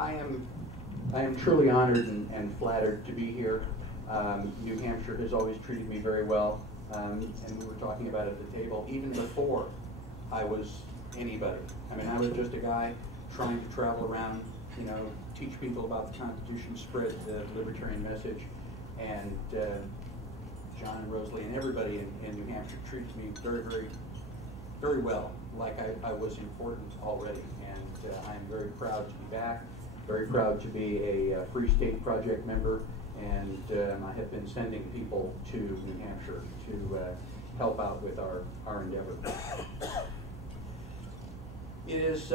I am truly honored and flattered to be here. New Hampshire has always treated me very well, and we were talking about it at the table even before I was anybody. I mean, I was just a guy trying to travel around, you know, teach people about the Constitution, spread the libertarian message, and John and Rosalie and everybody in New Hampshire treated me very, very, very well, like I was important already, and I am very proud to be back, very proud to be a Free State Project member, and I have been sending people to New Hampshire to help out with our endeavor. It is,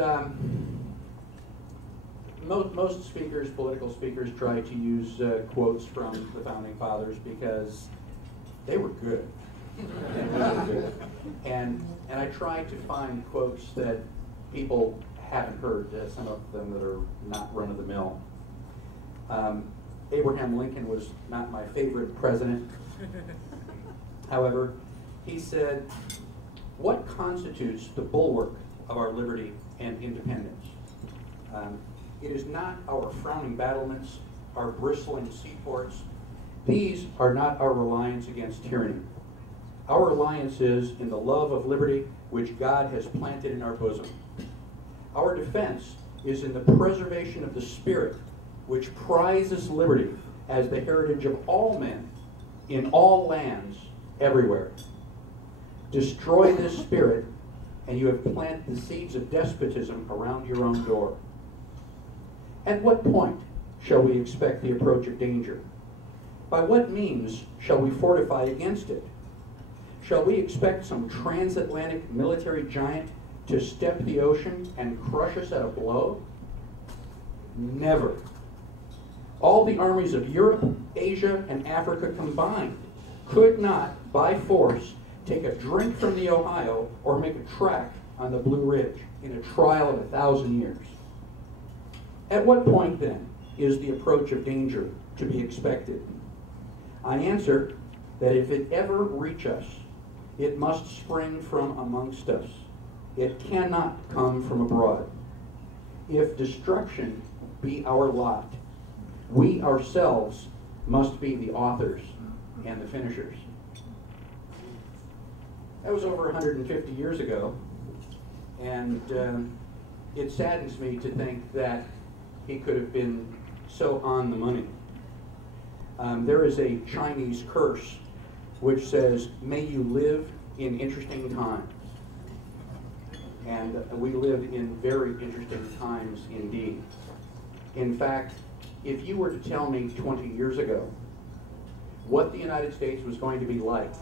most speakers, political speakers, try to use quotes from the Founding Fathers because they were good. They were good. And I try to find quotes that people haven't heard, some of them that are not run-of-the-mill. Abraham Lincoln was not my favorite president. However, he said, "What constitutes the bulwark of our liberty and independence? It is not our frowning battlements, our bristling seaports. These are not our reliance against tyranny. Our reliance is in the love of liberty which God has planted in our bosom. Our defense is in the preservation of the spirit which prizes liberty as the heritage of all men, in all lands, everywhere. Destroy this spirit, and you have planted the seeds of despotism around your own door. At what point shall we expect the approach of danger? By what means shall we fortify against it? Shall we expect some transatlantic military giant to step the ocean and crush us at a blow? Never. All the armies of Europe, Asia, and Africa combined could not, by force, take a drink from the Ohio or make a track on the Blue Ridge in a trial of 1,000 years. At what point, then, is the approach of danger to be expected? I answer that if it ever reach us, it must spring from amongst us. It cannot come from abroad. If destruction be our lot, we ourselves must be the authors and the finishers." That was over 150 years ago, and it saddens me to think that he could have been so on the money. There is a Chinese curse which says, "May you live in interesting times." And we live in very interesting times indeed. In fact, if you were to tell me 20 years ago what the United States was going to be like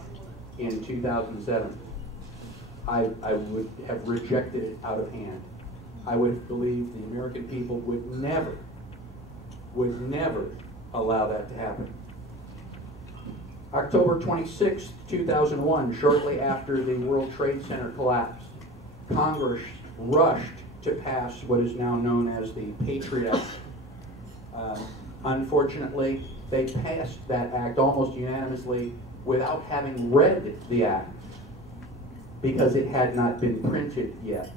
in 2007, I would have rejected it out of hand. I would have believed the American people would never allow that to happen. October 26, 2001, shortly after the World Trade Center collapsed, Congress rushed to pass what is now known as the Patriot Act. Unfortunately, they passed that act almost unanimously without having read the act because it had not been printed yet.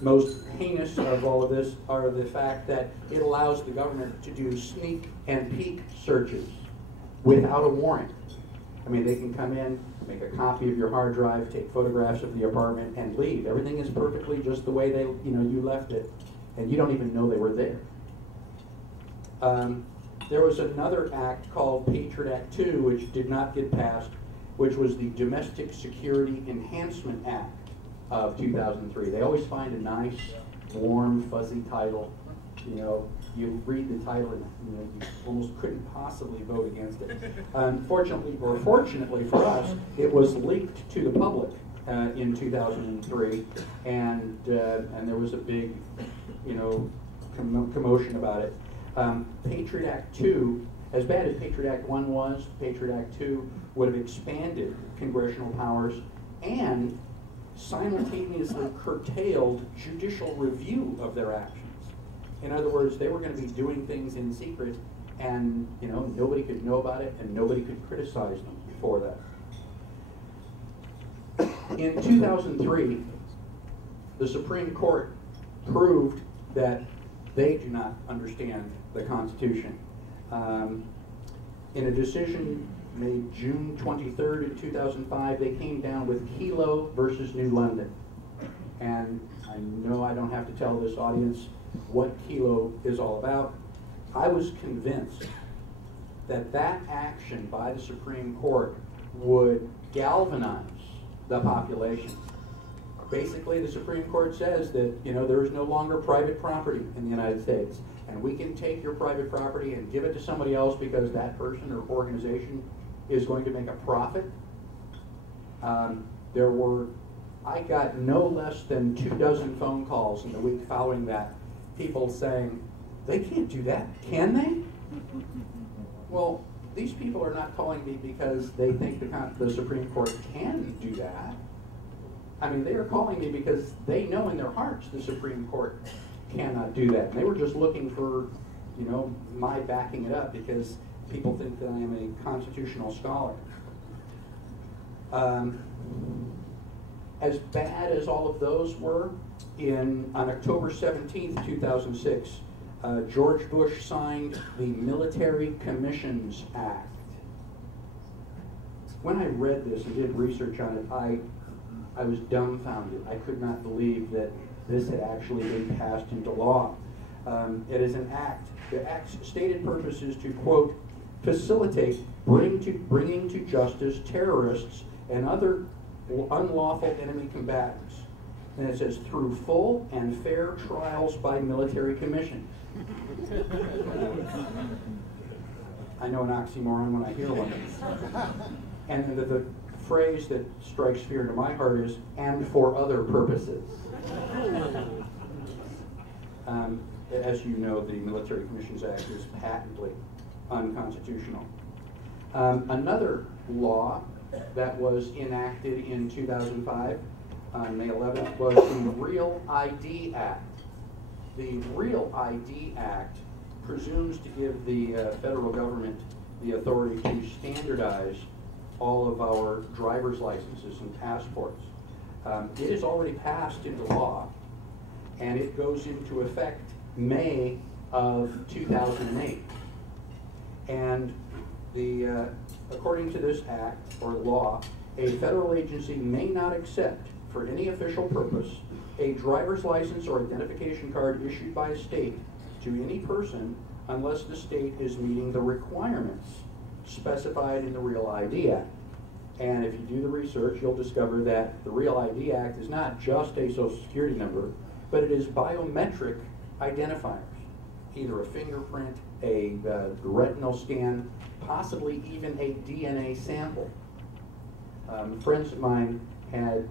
Most heinous of all of this are the fact that it allows the government to do sneak and peek searches without a warrant. I mean, they can come in, make a copy of your hard drive, take photographs of the apartment, and leave. Everything is perfectly just the way you left it, and you don't even know they were there. There was another act called Patriot Act 2, which did not get passed, which was the Domestic Security Enhancement Act of 2003. They always find a nice, warm, fuzzy title. You know, you read the title and you almost couldn't possibly vote against it. Unfortunately, or fortunately for us, it was leaked to the public in 2003, and there was a big, commotion about it. Patriot Act 2, as bad as Patriot Act 1 was, Patriot Act 2 would have expanded congressional powers and simultaneously curtailed judicial review of their actions. In other words, they were going to be doing things in secret, and nobody could know about it, and nobody could criticize them for that. In 2003, the Supreme Court proved that they do not understand the Constitution. In a decision made June 23rd in 2005, they came down with Kelo versus New London. And I know I don't have to tell this audience what Kelo is all about. I was convinced that that action by the Supreme Court would galvanize the population. Basically, the Supreme Court says that, you know, there is no longer private property in the United States, and we can take your private property and give it to somebody else because that person or organization is going to make a profit. I got no less than 24 phone calls in the week following that, people saying, they can't do that, can they? Well, these people are not calling me because they think the Supreme Court can do that. I mean, they are calling me because they know in their hearts the Supreme Court cannot do that. And they were just looking for, you know, my backing it up because people think that I am a constitutional scholar. As bad as all of those were, on October 17th, 2006, George Bush signed the Military Commissions Act. When I read this and did research on it, I was dumbfounded. I could not believe that this had actually been passed into law. It is an act. The act's stated purpose is to, quote, facilitate bringing to justice terrorists and other unlawful enemy combatants. And it says, through full and fair trials by military commission. I know an oxymoron when I hear one. And the phrase that strikes fear into my heart is, and for other purposes. As you know, the Military Commissions Act is patently unconstitutional. Another law that was enacted in 2005, on May 11th, was the Real ID Act. The Real ID Act presumes to give the federal government the authority to standardize all of our driver's licenses and passports. It is already passed into law, and it goes into effect May of 2008. And according to this act or law, a federal agency may not accept for any official purpose a driver's license or identification card issued by a state to any person unless the state is meeting the requirements specified in the Real ID Act. And if you do the research, you'll discover that the Real ID Act is not just a Social Security number, but it is biometric identifiers, either a fingerprint, a retinal scan, possibly even a DNA sample. Friends of mine had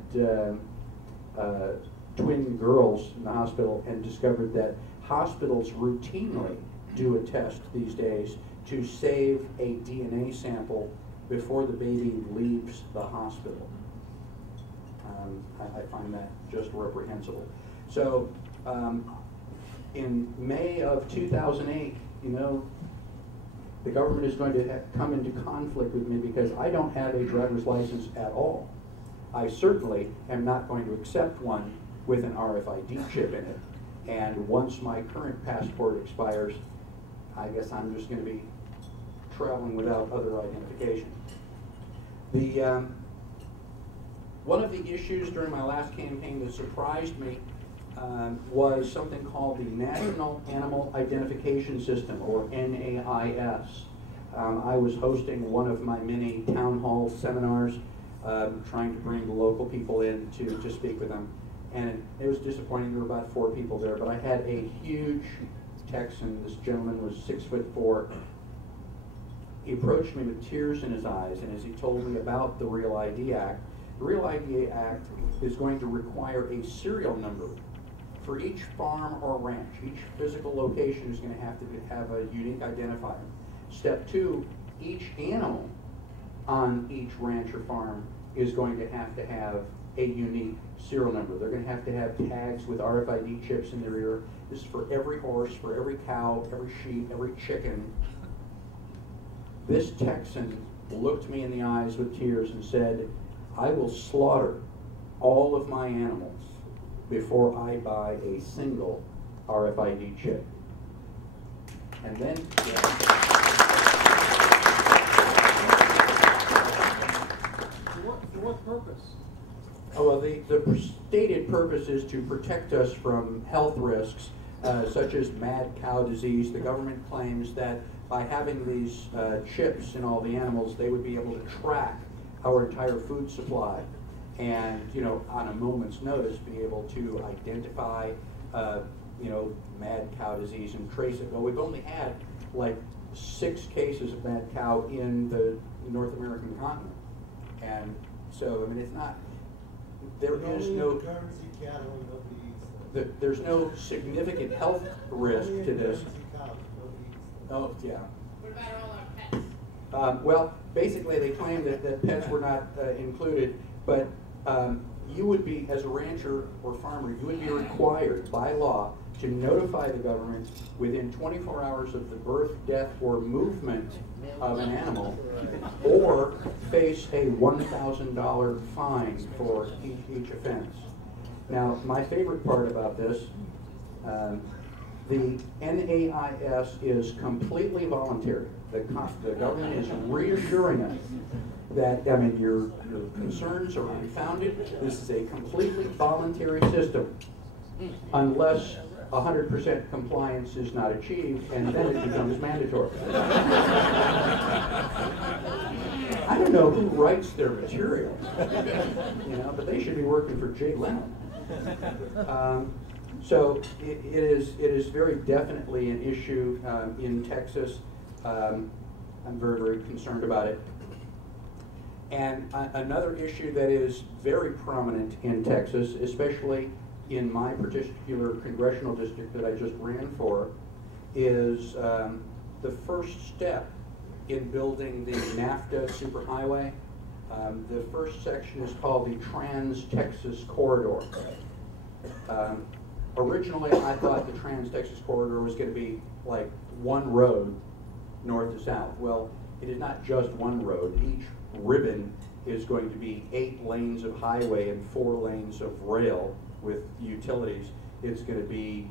twin girls in the hospital and discovered that hospitals routinely do a test these days to save a DNA sample before the baby leaves the hospital. I find that just reprehensible. So in May of 2008, you know, the government is going to come into conflict with me because I don't have a driver's license at all. I certainly am not going to accept one with an RFID chip in it. And once my current passport expires, I guess I'm just going to be traveling without other identification. One of the issues during my last campaign that surprised me was something called the National Animal Identification System, or NAIS. I was hosting one of my many town hall seminars, trying to bring the local people in to speak with them. And it was disappointing. There were about 4 people there, but I had a huge Texan. This gentleman was 6'4". He approached me with tears in his eyes, and as he told me about the Real ID Act, the Real ID Act is going to require a serial number for each farm or ranch. Each physical location is going to have a unique identifier. Step 2, each animal on each ranch or farm is going to have a unique serial number. They're going to have tags with RFID chips in their ear. This is for every horse, for every cow, every sheep, every chicken. This Texan looked me in the eyes with tears and said, I will slaughter all of my animals before I buy a single RFID chip. And then, For what purpose? oh, well, the stated purpose is to protect us from health risks such as mad cow disease. The government claims that by having these chips in all the animals, they would be able to track our entire food supply and, you know, on a moment's notice, be able to identify, you know, mad cow disease and trace it. Well, we've only had like 6 cases of mad cow in the North American continent. And so, I mean, it's not, there is no, there's no significant health risk to this. Oh, yeah. What about all our pets? Well, basically they claim that pets were not included, but you would be, as a rancher or farmer, you would be required by law to notify the government within 24 hours of the birth, death, or movement of an animal, or face a $1,000 fine for each offense. Now, my favorite part about this, the NAIS is completely voluntary. The government is reassuring us that, I mean, your concerns are unfounded. This is a completely voluntary system, unless 100% compliance is not achieved, and then it becomes mandatory. I don't know who writes their material, you know, but they should be working for Jay Leno. So it is very definitely an issue in Texas. I'm very, very concerned about it. And another issue that is very prominent in Texas, especially in my particular congressional district that I just ran for, is the first step in building the NAFTA superhighway. The first section is called the Trans-Texas Corridor. Originally, I thought the Trans-Texas Corridor was going to be like one road, north to south. Well, it is not just one road. Each ribbon is going to be 8 lanes of highway and 4 lanes of rail with utilities. It's going to be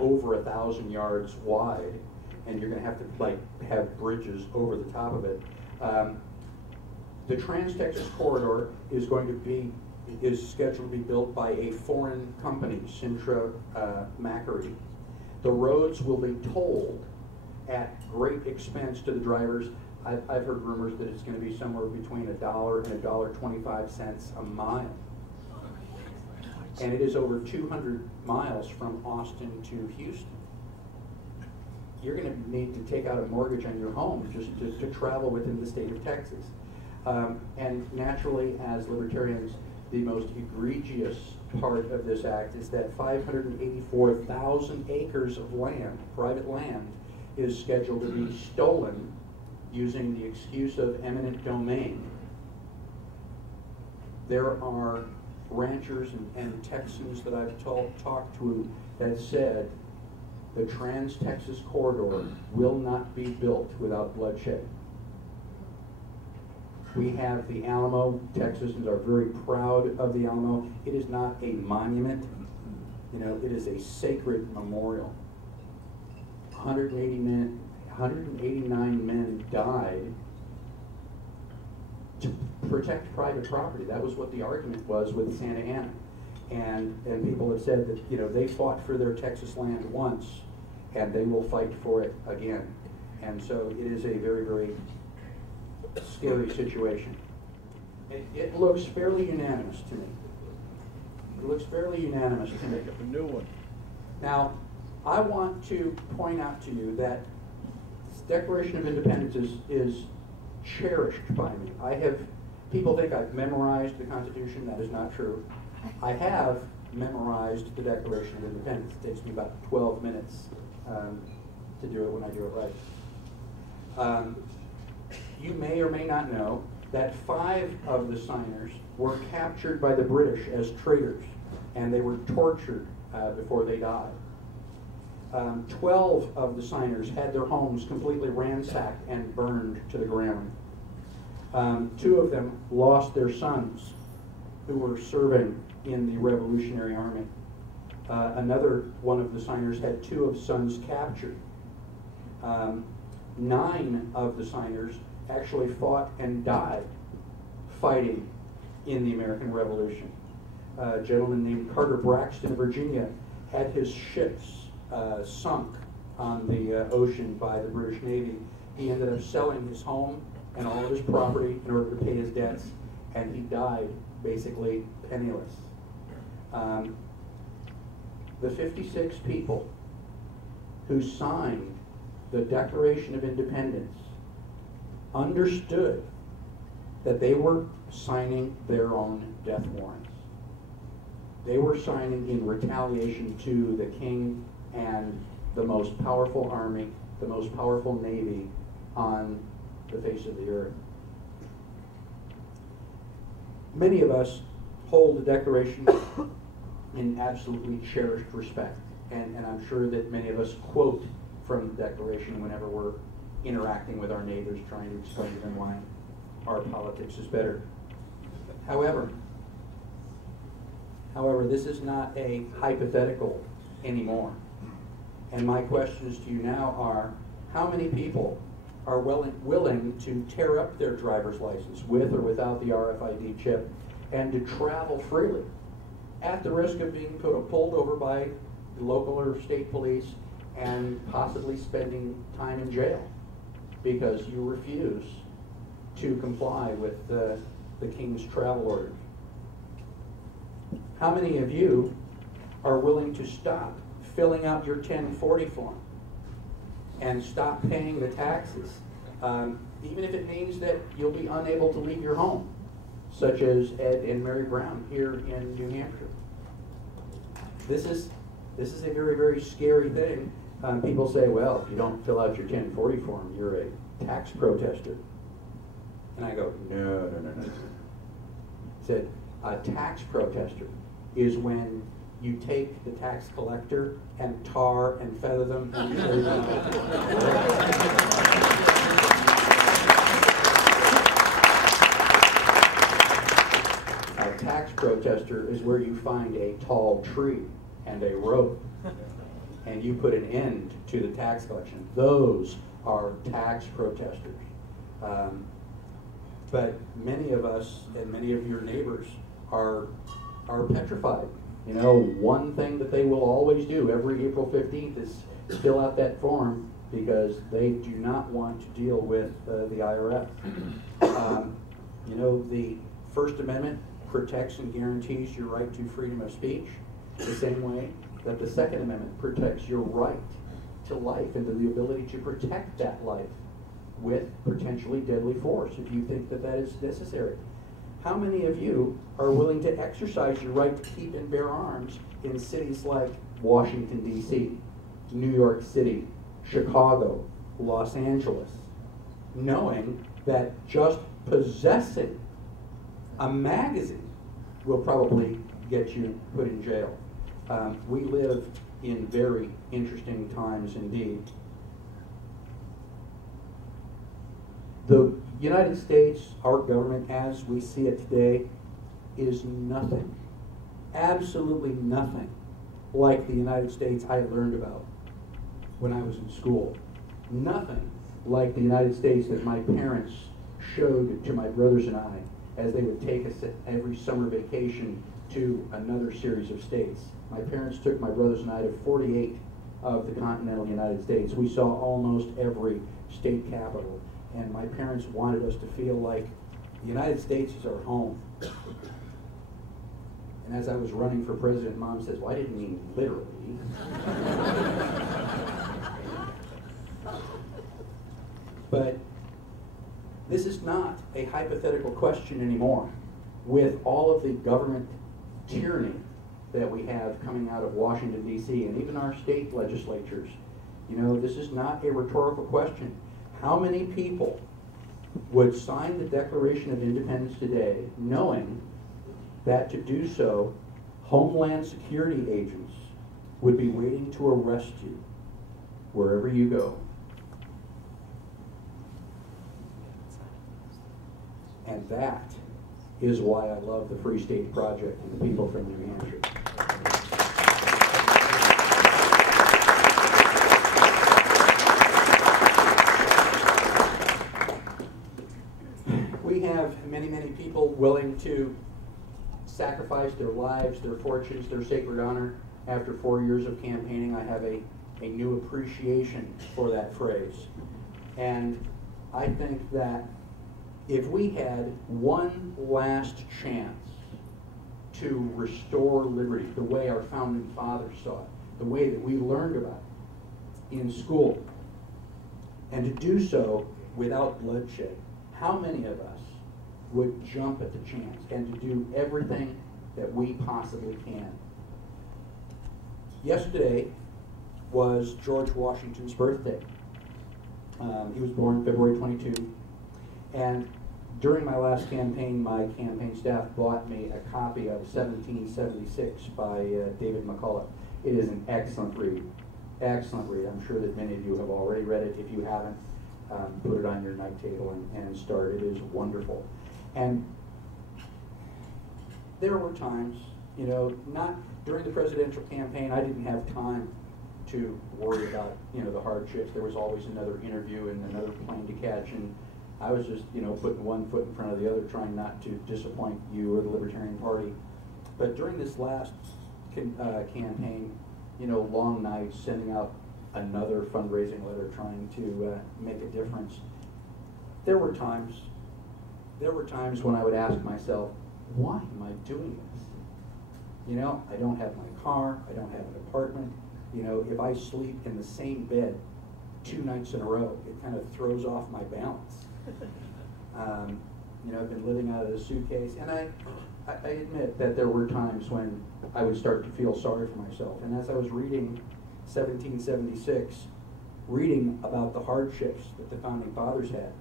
over 1,000 yards wide, and you're going to have to like have bridges over the top of it. The Trans-Texas Corridor is scheduled to be built by a foreign company, Sintra Macquarie. The roads will be tolled at great expense to the drivers. I've heard rumors that it's going to be somewhere between $1 and $1.25 a mile. And it is over 200 miles from Austin to Houston. You're going to need to take out a mortgage on your home just to travel within the state of Texas. And naturally, as libertarians, the most egregious part of this act is that 584,000 acres of land, private land, is scheduled to be stolen using the excuse of eminent domain. There are ranchers and Texans that I've talked to that said the Trans-Texas Corridor will not be built without bloodshed. We have the Alamo. Texans are very proud of the Alamo. It is not a monument. You know, it is a sacred memorial. 189 men died to protect private property. That was what the argument was with Santa Ana. And people have said that, you know, they fought for their Texas land once, and they will fight for it again. And so it is a very, very scary situation. It looks fairly unanimous to me. It looks fairly unanimous to me. Make up a new one. Now, I want to point out to you that this Declaration of Independence is cherished by me. People think I've memorized the Constitution. That is not true. I have memorized the Declaration of Independence. It takes me about 12 minutes to do it when I do it right. You may or may not know that 5 of the signers were captured by the British as traitors, and they were tortured before they died. 12 of the signers had their homes completely ransacked and burned to the ground. 2 of them lost their sons who were serving in the Revolutionary Army. Another one of the signers had 2 of his sons captured. 9 of the signers actually fought and died fighting in the American Revolution. A gentleman named Carter Braxton of Virginia had his ships sunk on the ocean by the British Navy. He ended up selling his home and all of his property in order to pay his debts, and he died basically penniless. The 56 people who signed the Declaration of Independence understood that they were signing their own death warrants. They were signing in retaliation to the king and the most powerful army, the most powerful navy on the face of the earth. Many of us hold the Declaration in absolutely cherished respect, and I'm sure that many of us quote from the Declaration whenever we're interacting with our neighbors, trying to explain to them why our politics is better. However, this is not a hypothetical anymore. And my questions to you now are, how many people are willing to tear up their driver's license with or without the RFID chip and to travel freely at the risk of being pulled over by the local or state police and possibly spending time in jail because you refuse to comply with the King's travel orders? How many of you are willing to stop filling out your 1040 form and stop paying the taxes, even if it means that you'll be unable to leave your home, such as Ed and Mary Brown here in New Hampshire? This is a very, very scary thing. People say, well, if you don't fill out your 1040 form, you're a tax protester. And I go, no. I said, a tax protester is when you take the tax collector and tar and feather them and carry them out. A tax protester is where you find a tall tree and a rope and you put an end to the tax collection. Those are tax protesters. But many of us and many of your neighbors are petrified. You know, one thing that they will always do every April 15th is fill out that form because they do not want to deal with the IRS. You know, the First Amendment protects and guarantees your right to freedom of speech the same way that the Second Amendment protects your right to life and to the ability to protect that life with potentially deadly force if you think that that is necessary. How many of you are willing to exercise your right to keep and bear arms in cities like Washington, D.C., New York City, Chicago, Los Angeles, knowing that just possessing a magazine will probably get you put in jail? We live in very interesting times indeed. The United States, our government as we see it today, is nothing, absolutely nothing like the United States I learned about when I was in school. Nothing like the United States that my parents showed to my brothers and I as they would take us every summer vacation to another series of states. My parents took my brothers and I to 48 of the continental United States. We saw almost every state capital. And my parents wanted us to feel like the United States is our home. And as I was running for president, Mom says, well, I didn't mean literally. But this is not a hypothetical question anymore. With all of the government tyranny that we have coming out of Washington, D.C., and even our state legislatures, you know, this is not a rhetorical question. How many people would sign the Declaration of Independence today knowing that to do so, Homeland Security agents would be waiting to arrest you wherever you go? And that is why I love the Free State Project and the people from New Hampshire. many, many people willing to sacrifice their lives, their fortunes, their sacred honor. After 4 years of campaigning, I have a new appreciation for that phrase. And I think that if we had one last chance to restore liberty the way our founding fathers saw it, the way that we learned about it in school, and to do so without bloodshed, how many of us would jump at the chance and to do everything that we possibly can? Yesterday was George Washington's birthday. He was born February 22, and during my last campaign, my campaign staff bought me a copy of 1776 by David McCullough. It is an excellent read. Excellent read. I'm sure that many of you have already read it. If you haven't, put it on your night table and start. It is wonderful. And there were times, you know, not during the presidential campaign, I didn't have time to worry about, you know, the hardships. There was always another interview and another plane to catch, and I was just, you know, putting one foot in front of the other, trying not to disappoint you or the Libertarian Party. But during this last campaign, you know, long nights, sending out another fundraising letter, trying to make a difference, there were times when I would ask myself, why am I doing this? You know, I don't have my car, I don't have an apartment. You know, if I sleep in the same bed 2 nights in a row, it kind of throws off my balance. You know, I've been living out of the suitcase, and I admit that there were times when I would start to feel sorry for myself. And as I was reading 1776, reading about the hardships that the Founding Fathers had,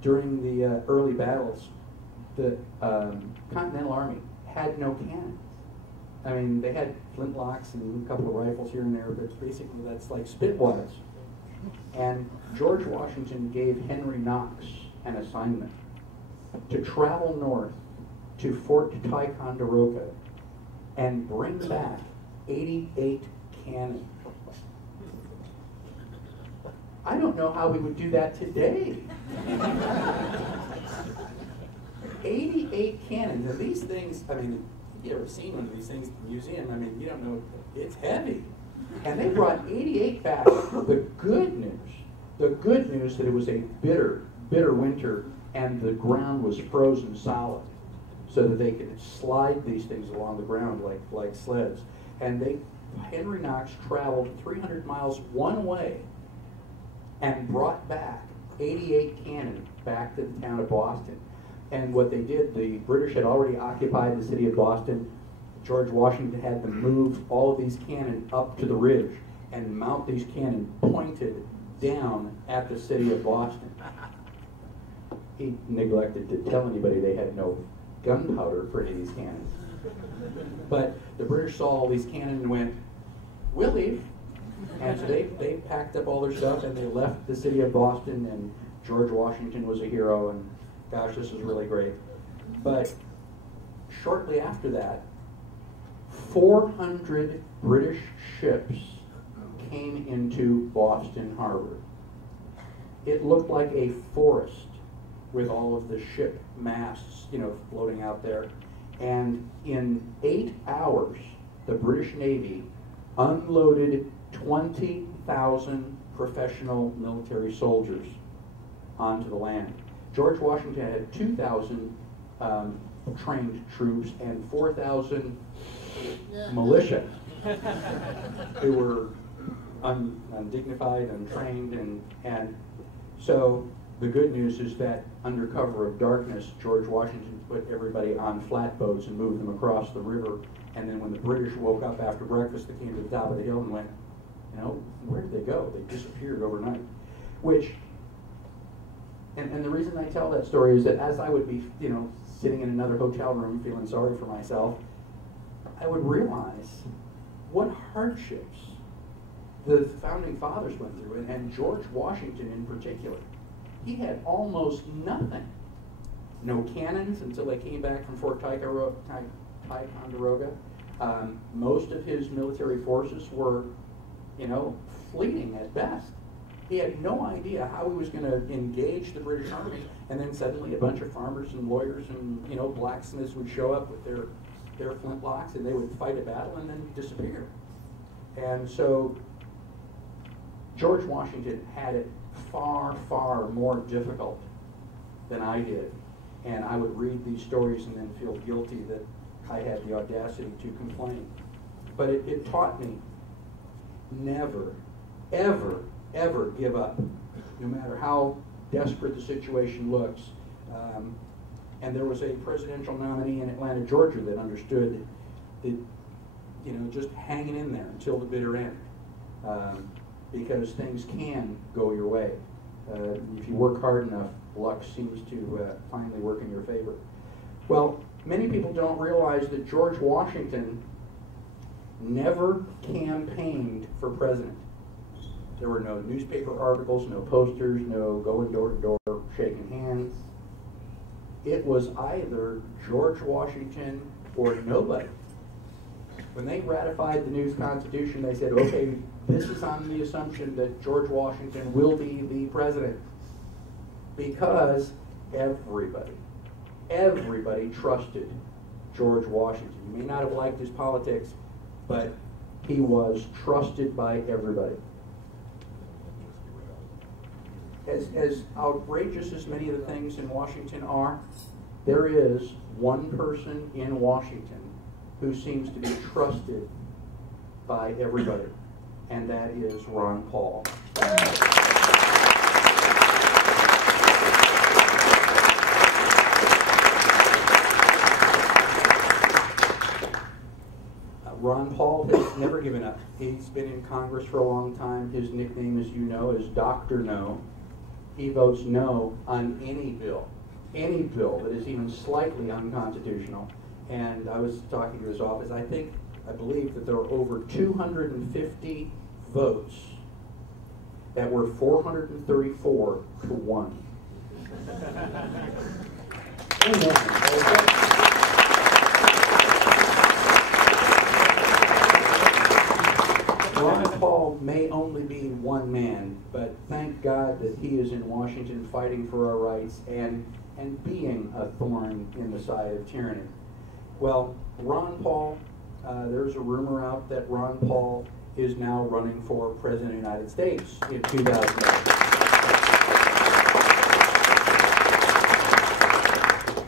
during the early battles, the Continental Army had no cannons. I mean, they had flintlocks and a couple of rifles here and there, but basically that's like spitwads. And George Washington gave Henry Knox an assignment to travel north to Fort Ticonderoga and bring back 88 cannon. I don't know how we would do that today. 88 cannons. And these things, I mean, you ever seen one of these things at the museum? I mean, you don't know, it's heavy. And they brought 88 back. The good news that it was a bitter, bitter winter and the ground was frozen solid so that they could slide these things along the ground like sleds. And Henry Knox traveled 300 miles one way and brought back 88 cannon back to the town of Boston. And what they did, the British had already occupied the city of Boston. George Washington had them move all of these cannon up to the ridge and mount these cannon pointed down at the city of Boston. He neglected to tell anybody they had no gunpowder for any of these cannons. But the British saw all these cannon and went, we'll leave. And so they packed up all their stuff and they left the city of Boston, and George Washington was a hero, and gosh, this was really great. But shortly after that, 400 British ships came into Boston Harbor. It looked like a forest with all of the ship masts, you know, floating out there. And in 8 hours, the British Navy unloaded 20,000 professional military soldiers onto the land. George Washington had 2,000 trained troops and 4,000 militia who were undignified, untrained, and so the good news is that under cover of darkness, George Washington put everybody on flatboats and moved them across the river. And then when the British woke up after breakfast, they came to the top of the hill and went, you know, where did they go? They disappeared overnight. Which, and the reason I tell that story is that as I would be, you know, sitting in another hotel room feeling sorry for myself, I would realize what hardships the Founding Fathers went through, and George Washington in particular. He had almost nothing. No cannons until they came back from Fort Ticonderoga. Most of his military forces were, you know, fleeting at best. He had no idea how he was going to engage the British Army, and then suddenly a bunch of farmers and lawyers and blacksmiths would show up with their flintlocks, and they would fight a battle and then disappear. And so George Washington had it far, far more difficult than I did. And I would read these stories and then feel guilty that I had the audacity to complain. But it taught me never, ever, ever give up, no matter how desperate the situation looks. And there was a presidential nominee in Atlanta, Georgia, that understood that, just hanging in there until the bitter end, because things can go your way. If you work hard enough, luck seems to finally work in your favor. Well, many people don't realize that George Washington never campaigned for president. There were no newspaper articles, no posters, no going door to door shaking hands. It was either George Washington or nobody. When they ratified the new Constitution, they said, okay, this is on the assumption that George Washington will be the president. Because everybody trusted George Washington. You may not have liked his politics, but he was trusted by everybody. As outrageous as many of the things in Washington are, there is one person in Washington who seems to be trusted by everybody, and that is Ron Paul. Ron Paul has never given up. He's been in Congress for a long time. His nickname, as you know, is Dr. No. He votes no on any bill that is even slightly unconstitutional. And I was talking to his office. I believe that there were over 250 votes that were 434 to 1. Amen. Ron Paul may only be one man, but thank God that he is in Washington fighting for our rights and being a thorn in the side of tyranny. Well, Ron Paul, there's a rumor out that Ron Paul is now running for President of the United States in 2008.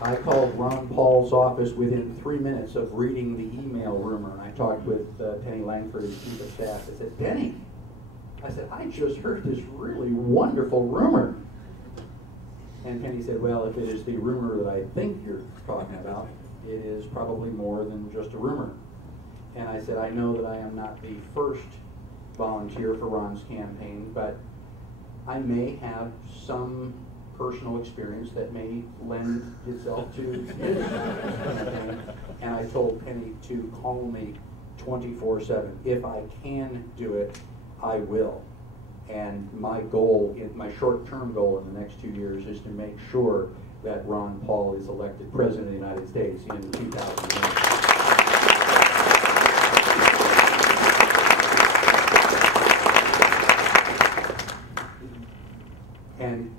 I called Ron Paul's office within 3 minutes of reading the email rumor, and I talked with Penny Langford, his chief of staff. I said, Penny, I just heard this really wonderful rumor. And Penny said, well, if it is the rumor that I think you're talking about, it is probably more than just a rumor. And I said, I know that I am not the first volunteer for Ron's campaign, but I may have some personal experience that may lend itself to his campaign. And I told Penny to call me 24/7. If I can do it, I will. And my goal, my short-term goal in the next 2 years, is to make sure that Ron Paul is elected President of the United States in 2008.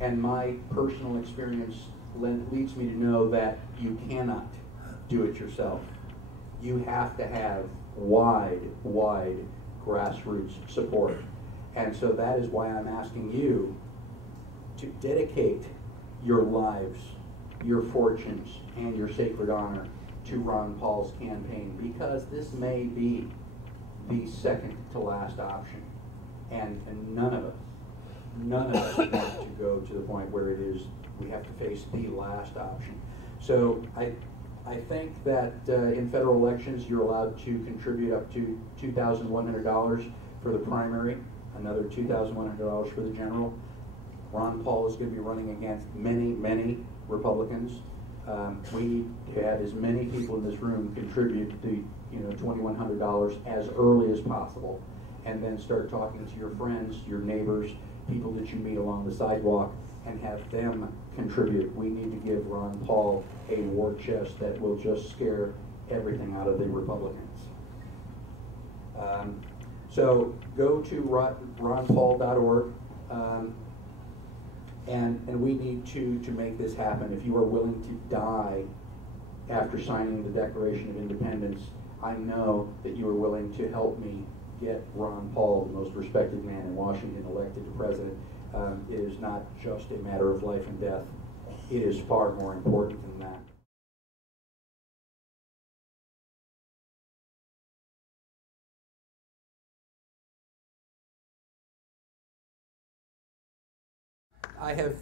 And my personal experience leads me to know that you cannot do it yourself. You have to have wide grassroots support. And so that is why I'm asking you to dedicate your lives, your fortunes, and your sacred honor to Ron Paul's campaign, because this may be the second to last option. And none of us want to go to the point where it is we have to face the last option. So I think that in federal elections you're allowed to contribute up to $2,100 for the primary, another $2,100 for the general. Ron Paul is going to be running against many Republicans. We need to have as many people in this room contribute the $2,100 as early as possible, and then start talking to your friends, your neighbors, people that you meet along the sidewalk, and have them contribute. We need to give Ron Paul a war chest that will just scare everything out of the Republicans. So go to ronpaul.org, And we need to make this happen. If you are willing to die after signing the Declaration of Independence, I know that you are willing to help me get Ron Paul, the most respected man in Washington, elected to president. It is not just a matter of life and death. It is far more important than that.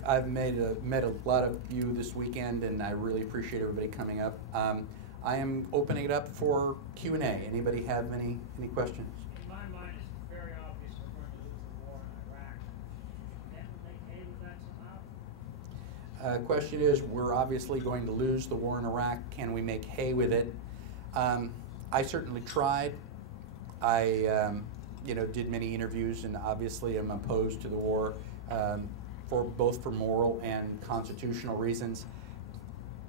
I've met a lot of you this weekend, and I really appreciate everybody coming up. I am opening it up for Q&A. Anybody have any questions? In my mind, it's very obvious we're going to lose the war in Iraq. Can't we make hay with that somehow? Question is, we're obviously going to lose the war in Iraq. Can we make hay with it? I certainly tried. I did many interviews, and obviously am opposed to the war. Both for moral and constitutional reasons.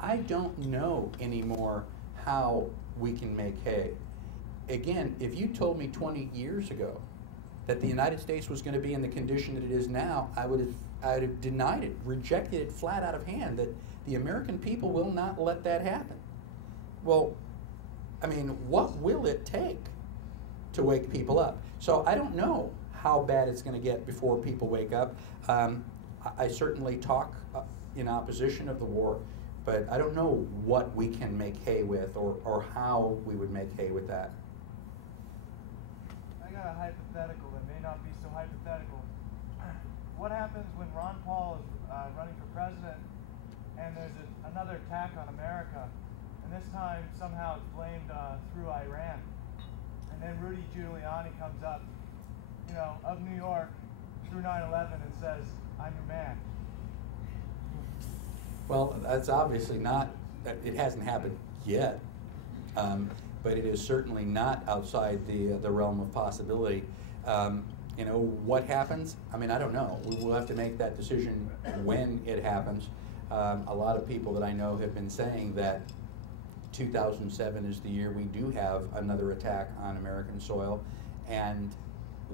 I don't know anymore how we can make hay. Again, if you told me 20 years ago that the United States was going to be in the condition that it is now, I would have denied it, rejected it flat out of hand, that the American people will not let that happen. Well, I mean, what will it take to wake people up? So I don't know how bad it's going to get before people wake up. I certainly talk in opposition of the war, but I don't know what we can make hay with or how we would make hay with that. I got a hypothetical that may not be so hypothetical. What happens when Ron Paul is running for president and there's another attack on America, and this time somehow it's blamed through Iran, and then Rudy Giuliani comes up, of New York through 9/11 and says, "I'm your man"? Well, that's obviously not, it hasn't happened yet, but it is certainly not outside the realm of possibility. What happens? I mean, I don't know. We'll have to make that decision when it happens. A lot of people that I know have been saying that 2007 is the year we do have another attack on American soil, and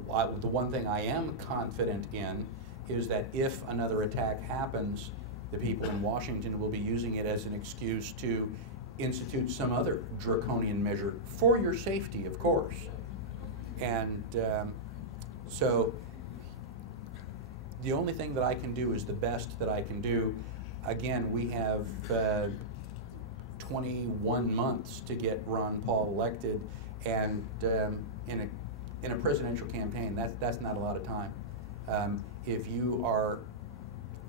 the one thing I am confident in is that if another attack happens, the people in Washington will be using it as an excuse to institute some other draconian measure for your safety, of course. And so the only thing that I can do is the best that I can do. Again, we have 21 months to get Ron Paul elected, and in a presidential campaign, that's not a lot of time. If you are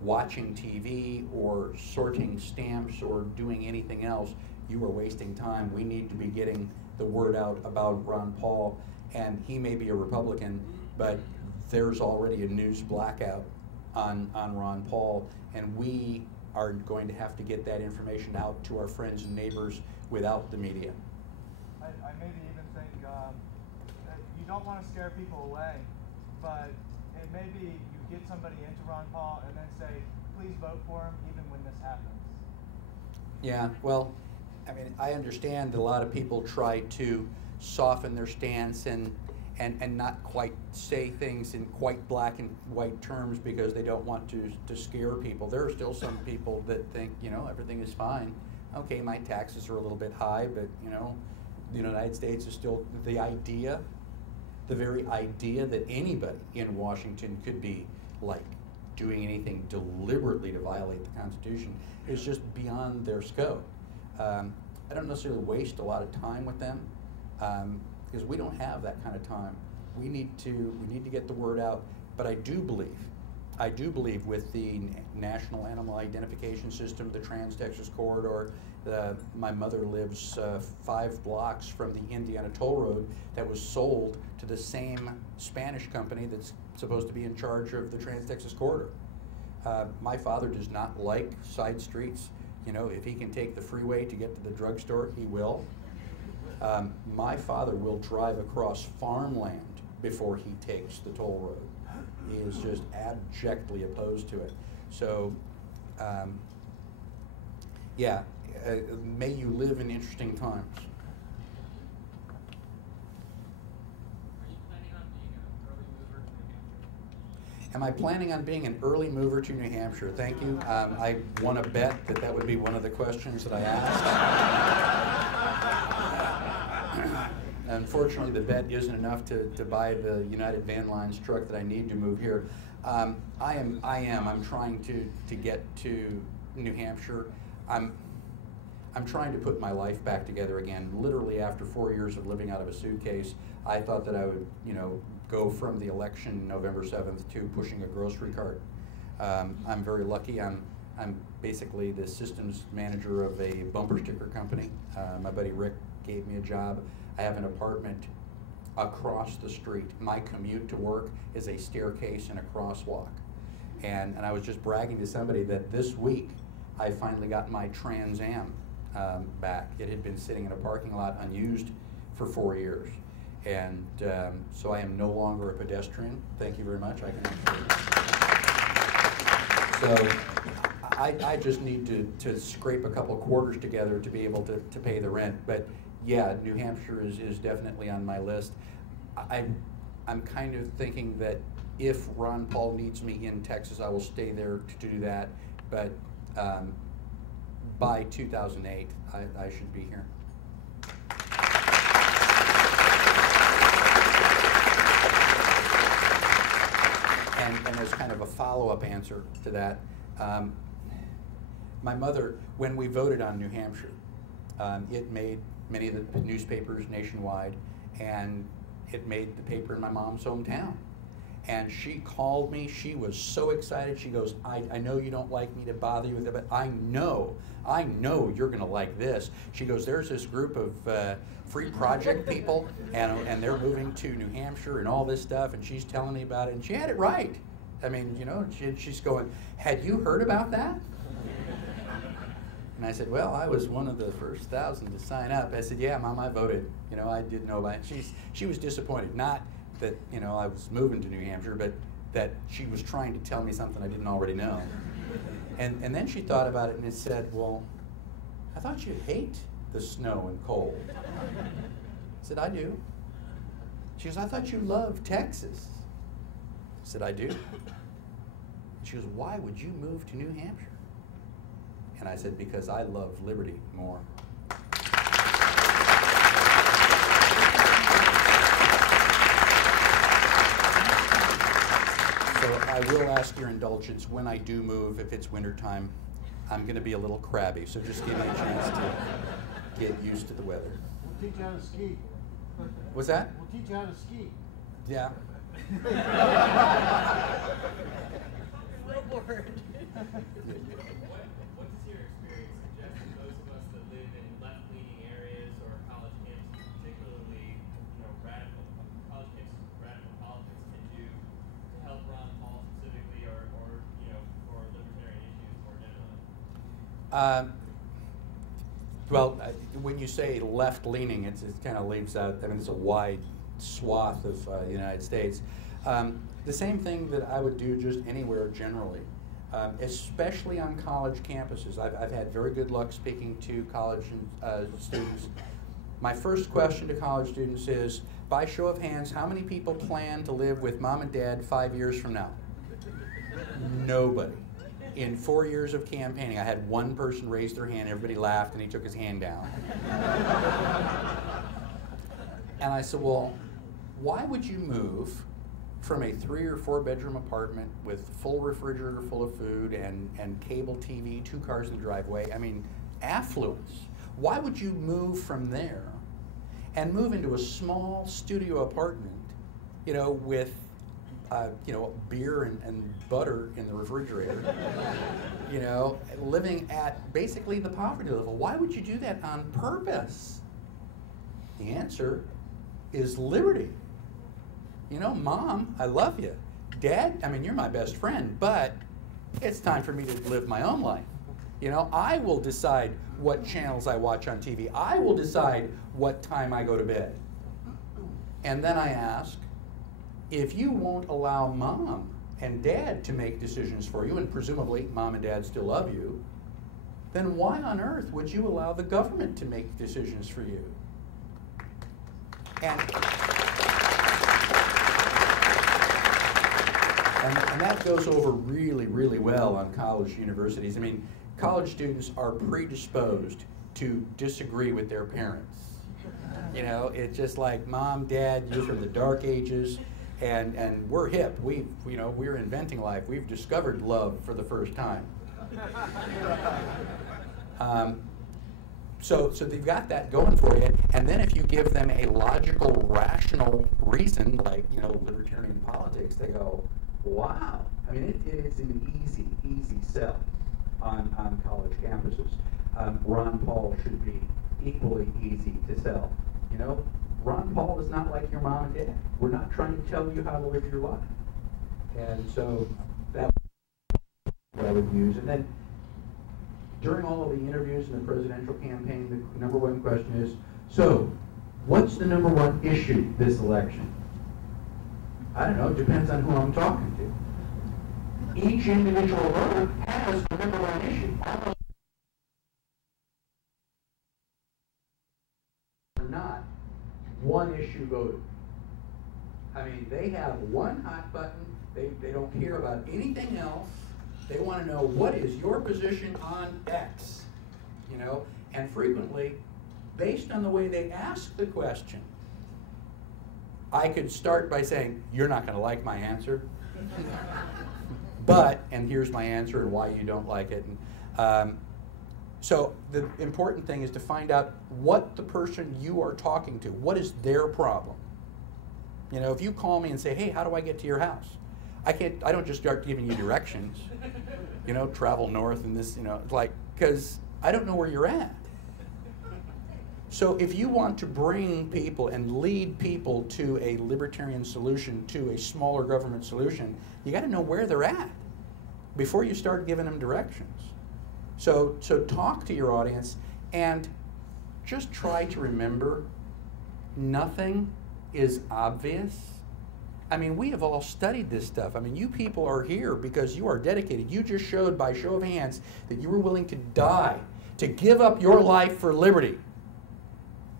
watching TV or sorting stamps or doing anything else, you are wasting time. We need to be getting the word out about Ron Paul, and he may be a Republican, but there's already a news blackout on Ron Paul, and we are going to have to get that information out to our friends and neighbors without the media. I maybe even think that you don't want to scare people away, but it may be you get somebody into Ron Paul and then say, please vote for him even when this happens. Yeah, well, I mean, I understand that a lot of people try to soften their stance and not quite say things in quite black and white terms because they don't want to scare people. There are still some people that think, everything is fine. Okay, my taxes are a little bit high, but, the United States is still, the very idea that anybody in Washington could be, doing anything deliberately to violate the Constitution is just beyond their scope. I don't necessarily waste a lot of time with them, because we don't have that kind of time. We need to get the word out. But I do believe with the National Animal Identification System, the Trans-Texas Corridor, my mother lives 5 blocks from the Indiana Toll Road that was sold to the same Spanish company that's supposed to be in charge of the Trans-Texas Corridor. My father does not like side streets. If he can take the freeway to get to the drugstore, he will. My father will drive across farmland before he takes the toll road. He is just abjectly opposed to it. So, may you live in interesting times. Are you planning on being an early mover in New Hampshire? Am I planning on being an early mover to New Hampshire? Thank you. I won a bet that that would be one of the questions that I asked. Unfortunately, the bet isn't enough to buy the United Van Lines truck that I need to move here. I'm trying to get to New Hampshire. I'm trying to put my life back together again. Literally, after 4 years of living out of a suitcase, I thought that I would, go from the election November 7th to pushing a grocery cart. I'm very lucky. I'm basically the systems manager of a bumper sticker company. My buddy Rick gave me a job. I have an apartment across the street. My commute to work is a staircase and a crosswalk. And I was just bragging to somebody that this week I finally got my Trans Am back. It had been sitting in a parking lot unused for 4 years. And so I am no longer a pedestrian. Thank you very much. I can So I just need to scrape a couple quarters together to be able to pay the rent. But yeah, New Hampshire is definitely on my list. I'm kind of thinking that if Ron Paul needs me in Texas, I will stay there to do that. But by 2008, I should be here. And as kind of a follow-up answer to that, my mother, when we voted on New Hampshire, it made many of the newspapers nationwide, and it made the paper in my mom's hometown. And she called me. She was so excited. She goes, I know you don't like me to bother you with it, but I know you're going to like this. She goes, there's this group of free project people, and they're moving to New Hampshire and all this stuff, and she's telling me about it, and she had it right. I mean, she's going, had you heard about that? And I said, well, I was one of the first 1,000 to sign up. I said, yeah, Mom, I voted. I did know about it. She was disappointed. Not that, I was moving to New Hampshire, but that she was trying to tell me something I didn't already know. And then she thought about it and it said, well, I thought you hate the snow and cold. I said, I do. She goes, I thought you loved Texas. I said, I do. She goes, why would you move to New Hampshire? And I said, because I love liberty more. So I will ask your indulgence when I do move, if it's wintertime. I'm going to be a little crabby, so just give me a chance to get used to the weather. We'll teach you how to ski. What's that? We'll teach you how to ski. Yeah. Snowboard. What does your experience suggest to those of us that live in left-leaning areas or college campuses, particularly radical college campuses, radical politics, can do to help Ron Paul specifically, or for libertarian issues more generally? Well, when you say left-leaning, it kind of leaves out, it's a wide swath of the United States. The same thing that I would do just anywhere generally, especially on college campuses. I've had very good luck speaking to college students. My first question to college students is, by show of hands, how many people plan to live with mom and dad 5 years from now? Nobody. In 4 years of campaigning, I had one person raise their hand, everybody laughed, and he took his hand down. And I said, well, why would you move from a 3 or 4 bedroom apartment with full refrigerator full of food and cable TV, 2 cars in the driveway, affluence? Why would you move from there and move into a small studio apartment, with beer and butter in the refrigerator, living at basically the poverty level? Why would you do that on purpose? The answer is liberty. Mom, I love you. Dad, you're my best friend, but it's time for me to live my own life. I will decide what channels I watch on TV. I will decide what time I go to bed. And then I ask, if you won't allow mom and dad to make decisions for you, and presumably mom and dad still love you, then why on earth would you allow the government to make decisions for you? And that goes over really, really well on college universities. I mean, college students are predisposed to disagree with their parents. You know, it's just like, Mom, Dad, you're from the dark ages, and we're hip. We're inventing life. We've discovered love for the first time. So they've got that going for you, and then if you give them a logical, rational reason, like, libertarian politics, they go, wow. I mean, it's an easy sell on college campuses. Ron Paul should be equally easy to sell. Ron Paul is not like your mom and dad. We're not trying to tell you how to live your life. And so that's what I would use. And then during all of the interviews in the presidential campaign, the number one question is, so what's the number one issue this election? I don't know, it depends on who I'm talking to. Each individual voter has the number one issue. Almost not one issue voter. I mean, they have one hot button. They don't care about anything else. They want to know, what is your position on X? And frequently, based on the way they ask the question, I could start by saying, you're not going to like my answer. But, and here's my answer and why you don't like it. So the important thing is to find out what the person you are talking to, what is their problem? If you call me and say, hey, how do I get to your house? I don't just start giving you directions, travel north and this, because I don't know where you're at. So if you want to bring people and lead people to a libertarian solution, to a smaller government solution, you got to know where they're at before you start giving them directions. So talk to your audience and just try to remember, nothing is obvious. I mean, we have all studied this stuff. I mean, you people are here because you are dedicated. You just showed by show of hands that you were willing to die, to give up your life for liberty.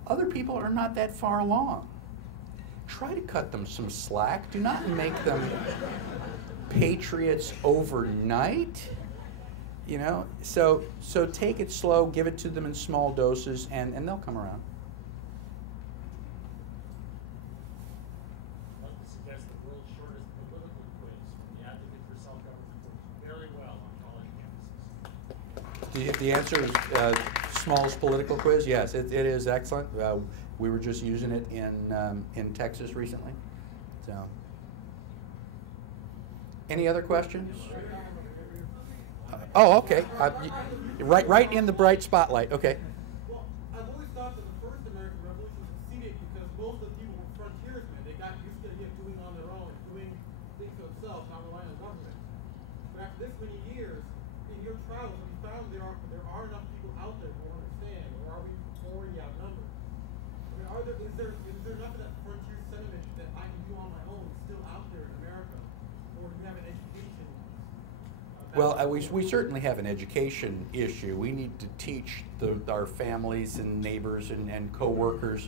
Other people are not that far along. Try to cut them some slack. Do not make them patriots overnight. So take it slow, give it to them in small doses, and they'll come around. I'd like to suggest the world's shortest political quiz from the Advocate for Self-Government works very well on college campuses. The answer is Small's political quiz. Yes, it is excellent. We were just using it in Texas recently. So, any other questions? Oh, okay. Right in the bright spotlight. Okay. Well, I've always thought that the first American Revolution succeeded because most of the people were frontiersmen. They got used to the idea of doing on their own, doing things for themselves, not relying on government. But after this many years, in your travels, have you found there are enough people out there who understand, or are we already outnumbered? I mean, is there enough of that frontier sentiment that I can do on my own still out there in America, or do we have an education? Well, we certainly have an education issue. We need to teach our families and neighbors and co-workers,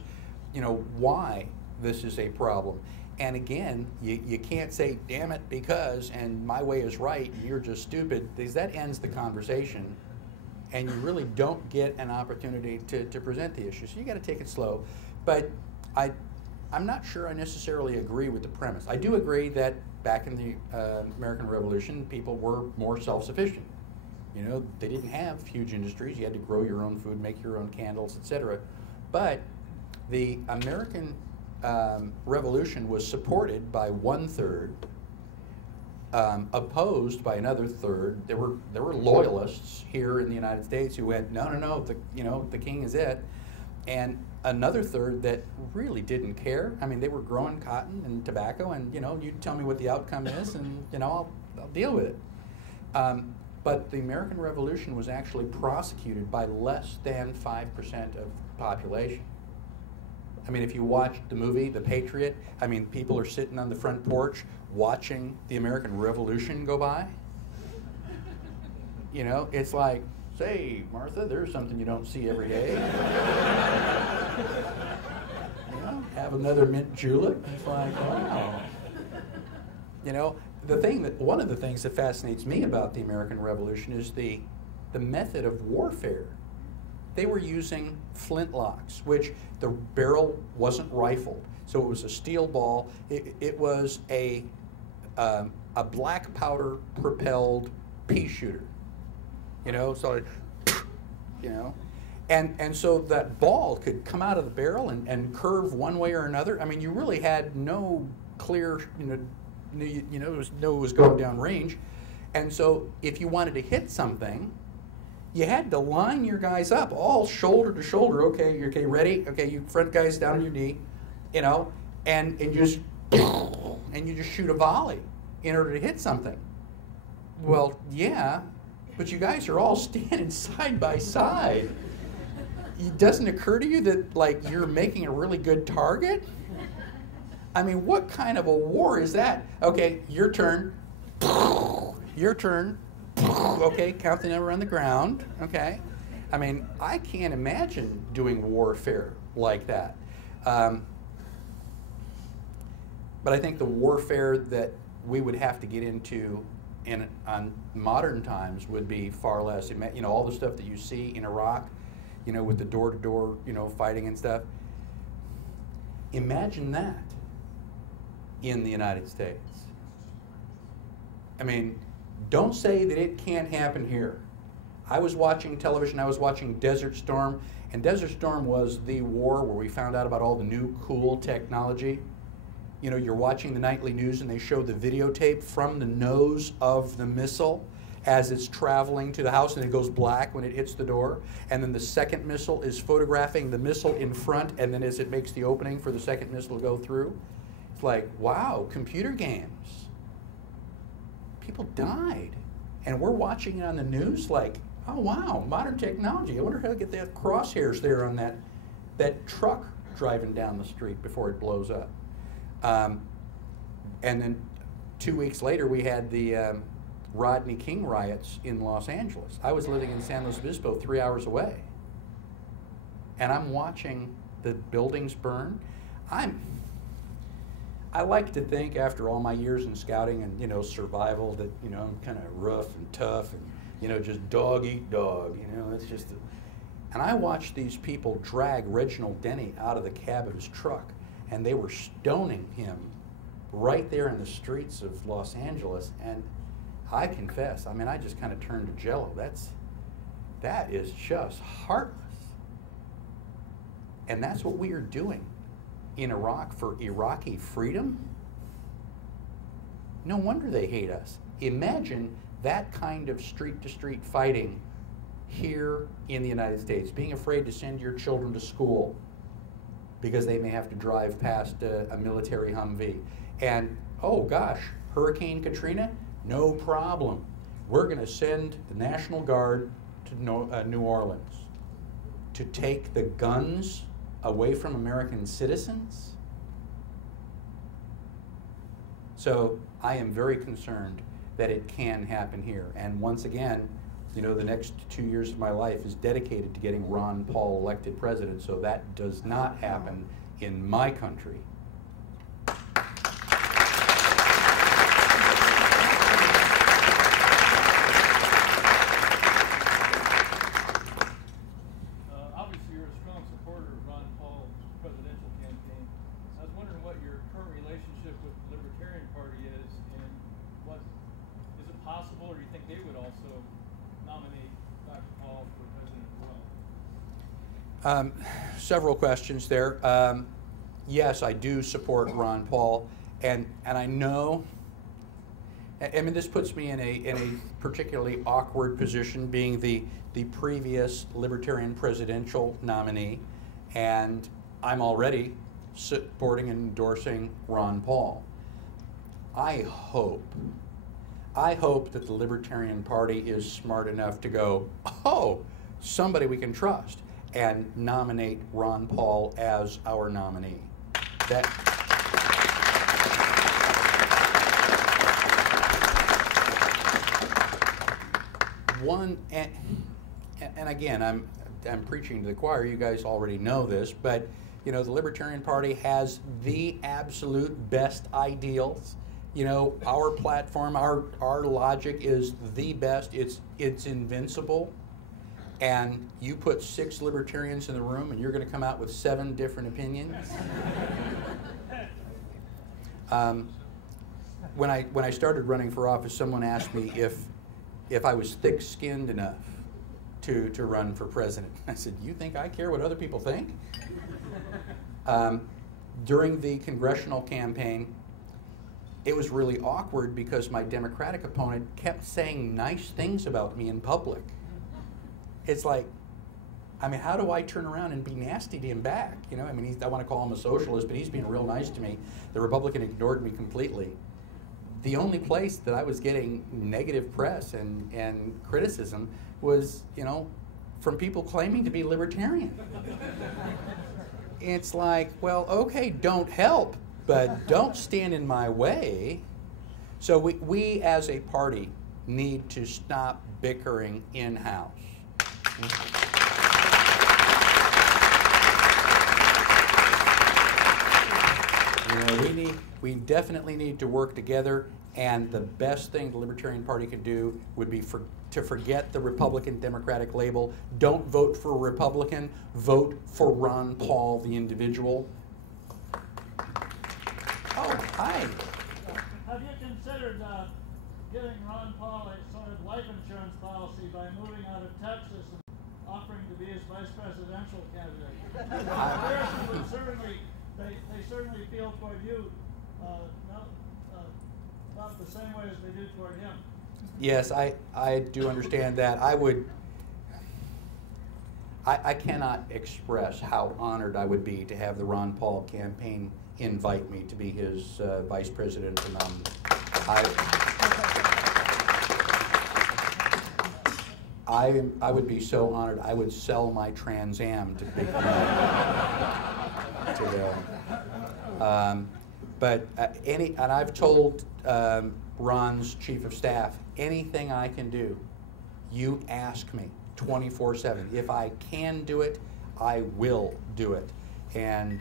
why this is a problem. And again, you can't say, damn it, because, and my way is right, and you're just stupid, because that ends the conversation. And you really don't get an opportunity to present the issue. So you got to take it slow. But I'm not sure I necessarily agree with the premise. I do agree that back in the American Revolution, people were more self-sufficient. They didn't have huge industries. You had to grow your own food, make your own candles, etc. But the American Revolution was supported by 1/3, opposed by another third. There were loyalists here in the United States who went, no, the king is it, and another third that really didn't care. I mean, they were growing cotton and tobacco, and you tell me what the outcome is, and I'll deal with it. But the American Revolution was actually prosecuted by less than 5% of the population. I mean, if you watch the movie, The Patriot, I mean, people are sitting on the front porch watching the American Revolution go by. It's like, say, Martha, there's something you don't see every day. Have another mint julep. It's like, wow. one of the things that fascinates me about the American Revolution is the method of warfare. They were using flintlocks, which the barrel wasn't rifled, so it was a steel ball. It was a black powder propelled pea shooter, so and so that ball could come out of the barrel and curve one way or another. I mean, you really had no clear, it was going down range. And so if you wanted to hit something, you had to line your guys up all shoulder to shoulder. Okay, ready? Okay, you front guys down on your knee, and you just shoot a volley in order to hit something. Well, yeah, but you guys are all standing side by side. It doesn't occur to you that, like, you're making a really good target? I mean, what kind of a war is that? Okay, your turn. Your turn. Okay, count the number on the ground. Okay. I mean, I can't imagine doing warfare like that. But I think the warfare that we would have to get into on modern times would be far less. All the stuff that you see in Iraq, with the door-to-door, fighting and stuff. Imagine that in the United States. I mean, don't say that it can't happen here. I was watching television, I was watching Desert Storm, and Desert Storm was the war where we found out about all the new cool technology. You're watching the nightly news and they show the videotape from the nose of the missile as it's traveling to the house, and it goes black when it hits the door, and then the second missile is photographing the missile in front, and then as it makes the opening for the second missile to go through. It's like, wow, computer games. People died, and we're watching it on the news like, oh wow, modern technology. I wonder how to get the crosshairs there on that truck driving down the street before it blows up. And then 2 weeks later, we had the Rodney King riots in Los Angeles. I was living in San Luis Obispo, 3 hours away, and I'm watching the buildings burn. I like to think, after all my years in scouting and survival, that I'm kind of rough and tough and just dog eat dog. It's just. And I watched these people drag Reginald Denny out of the cab of his truck, and they were stoning him right there in the streets of Los Angeles. And I confess, I just kind of turned to jello. That is just heartless. And that's what we are doing in Iraq for Iraqi freedom. No wonder they hate us. Imagine that kind of street-to-street fighting here in the United States, being afraid to send your children to school because they may have to drive past a military Humvee. And, oh gosh, Hurricane Katrina, no problem. We're going to send the National Guard to New Orleans to take the guns away from American citizens. So I am very concerned that it can happen here. And once again, the next 2 years of my life is dedicated to getting Ron Paul elected president, so that does not happen in my country. Obviously, you're a strong supporter of Ron Paul's presidential campaign. I was wondering what your current relationship with the Libertarian Party is, and what is it possible, or do you think they would also nominate Dr. Paul for president as well? Several questions there. Yes, I do support Ron Paul, and I know. This puts me in a particularly awkward position, being the previous Libertarian presidential nominee, and I'm already supporting and endorsing Ron Paul. I hope that the Libertarian Party is smart enough to go, oh, somebody we can trust, and nominate Ron Paul as our nominee. And again, I'm preaching to the choir. You guys already know this, but the Libertarian Party has the absolute best ideals You know, our platform, our logic is the best. It's invincible. And you put 6 libertarians in the room and you're going to come out with 7 different opinions. When I started running for office, someone asked me if I was thick-skinned enough to run for president. I said, "You think I care what other people think?" During the congressional campaign, it was really awkward because my Democratic opponent kept saying nice things about me in public. It's like, I mean, how do I turn around and be nasty to him back? You know, I mean, I want to call him a socialist, but he's being real nice to me. The Republican ignored me completely. The only place that I was getting negative press and criticism was, you know, from people claiming to be libertarian. It's like, well, okay, don't help, but don't stand in my way. So we as a party need to stop bickering in-house. You know, we definitely need to work together, and the best thing the Libertarian Party could do would be to forget the Republican-Democratic label. Don't vote for a Republican, vote for Ron Paul, the individual. Oh, hi. Have you considered giving Ron Paul a sort of life insurance policy by moving out of Texas and offering to be his vice presidential candidate? They certainly feel toward you not the same way as they do toward him. Yes, I do understand that. I cannot express how honored I would be to have the Ron Paul campaign invite me to be his vice presidential nominee. I would be so honored. I would sell my Trans Am to pick him up to go. But and I've told Ron's chief of staff, anything I can do, you ask me 24/7. If I can do it, I will do it. And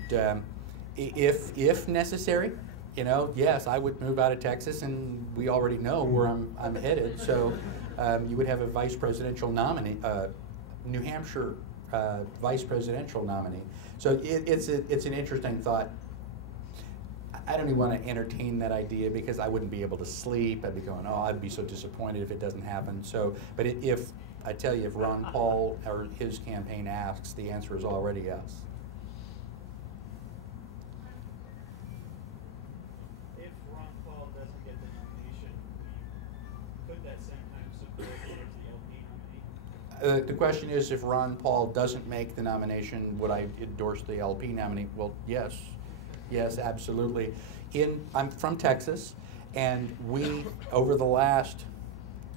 if necessary, you know, yes, I would move out of Texas, and we already know where I'm headed. So you would have a vice presidential nominee, New Hampshire vice presidential nominee. So it's an interesting thought. I don't even want to entertain that idea because I wouldn't be able to sleep. I'd be going, oh, I'd be so disappointed if it doesn't happen. So, but if I tell you, if Ron Paul or his campaign asks, the answer is already yes. If Ron Paul doesn't get the nomination, could that sometimes support towards the LP nominee? The question is, if Ron Paul doesn't make the nomination, would I endorse the LP nominee? Well, yes. Yes, absolutely. I'm from Texas, and we, over the last,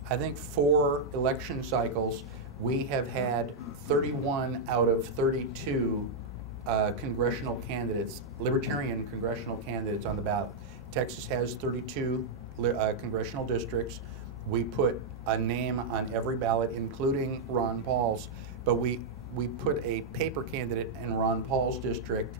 I think, 4 election cycles, we have had 31 out of 32 congressional candidates, libertarian congressional candidates on the ballot. Texas has 32 congressional districts. We put a name on every ballot, including Ron Paul's, but we put a paper candidate in Ron Paul's district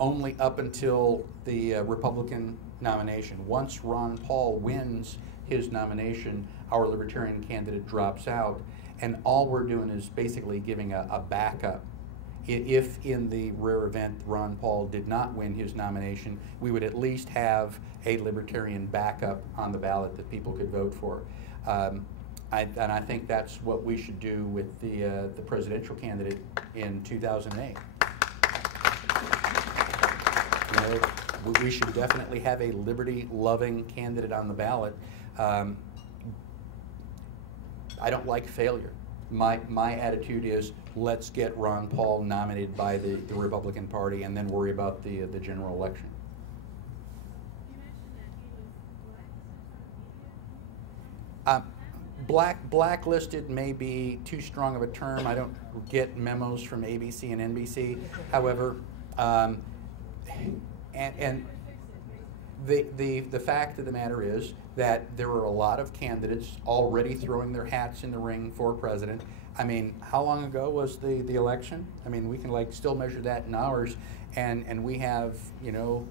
only up until the Republican nomination. Once Ron Paul wins his nomination, our Libertarian candidate drops out, and all we're doing is basically giving a backup. If in the rare event Ron Paul did not win his nomination, we would at least have a Libertarian backup on the ballot that people could vote for. And I think that's what we should do with the presidential candidate in 2008. You know, we should definitely have a liberty-loving candidate on the ballot. I don't like failure. My attitude is, let's get Ron Paul nominated by the Republican Party and then worry about the general election. You mentioned that he was Blacklisted may be too strong of a term. I don't get memos from ABC and NBC. However, and the fact of the matter is that there are a lot of candidates already throwing their hats in the ring for president. I mean, how long ago was the election? I mean, we can still measure that in hours, and we have, you know,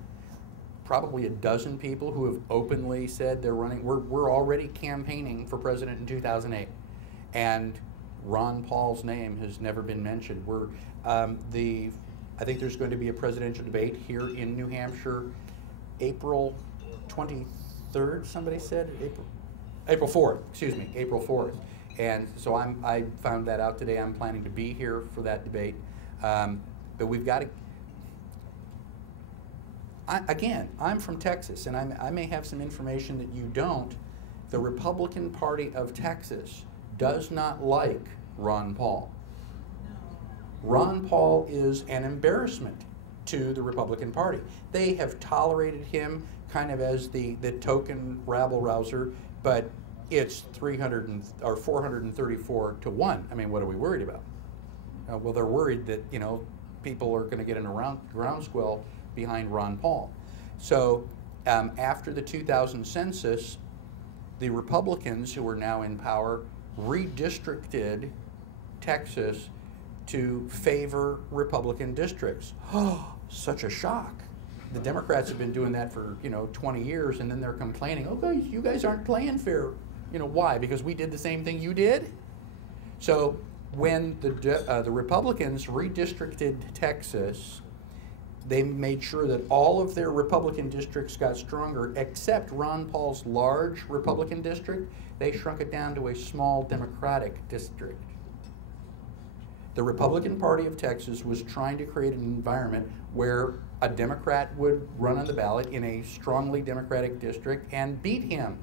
probably a dozen people who have openly said they're running. We're already campaigning for president in 2008, and Ron Paul's name has never been mentioned. I think there's going to be a presidential debate here in New Hampshire, April 23rd. Somebody said April 4th. Excuse me, April 4th. And so I found that out today. I'm planning to be here for that debate. But we've got to. Again, I'm from Texas, and I may have some information that you don't. The Republican Party of Texas does not like Ron Paul. Ron Paul is an embarrassment to the Republican Party. They have tolerated him kind of as the token rabble-rouser, but it's 434 to 1. I mean, what are we worried about? Well, they're worried that, you know, people are going to get in a groundswell behind Ron Paul. So after the 2000 census, the Republicans who are now in power redistricted Texas to favor Republican districts. Oh, such a shock. The Democrats have been doing that for 20 years, and then they're complaining, "Oh, you guys aren't playing fair." Why? Because we did the same thing you did. So when the Republicans redistricted Texas, they made sure that all of their Republican districts got stronger, except Ron Paul's large Republican district. They shrunk it down to a small Democratic district. The Republican Party of Texas was trying to create an environment where a Democrat would run on the ballot in a strongly Democratic district and beat him.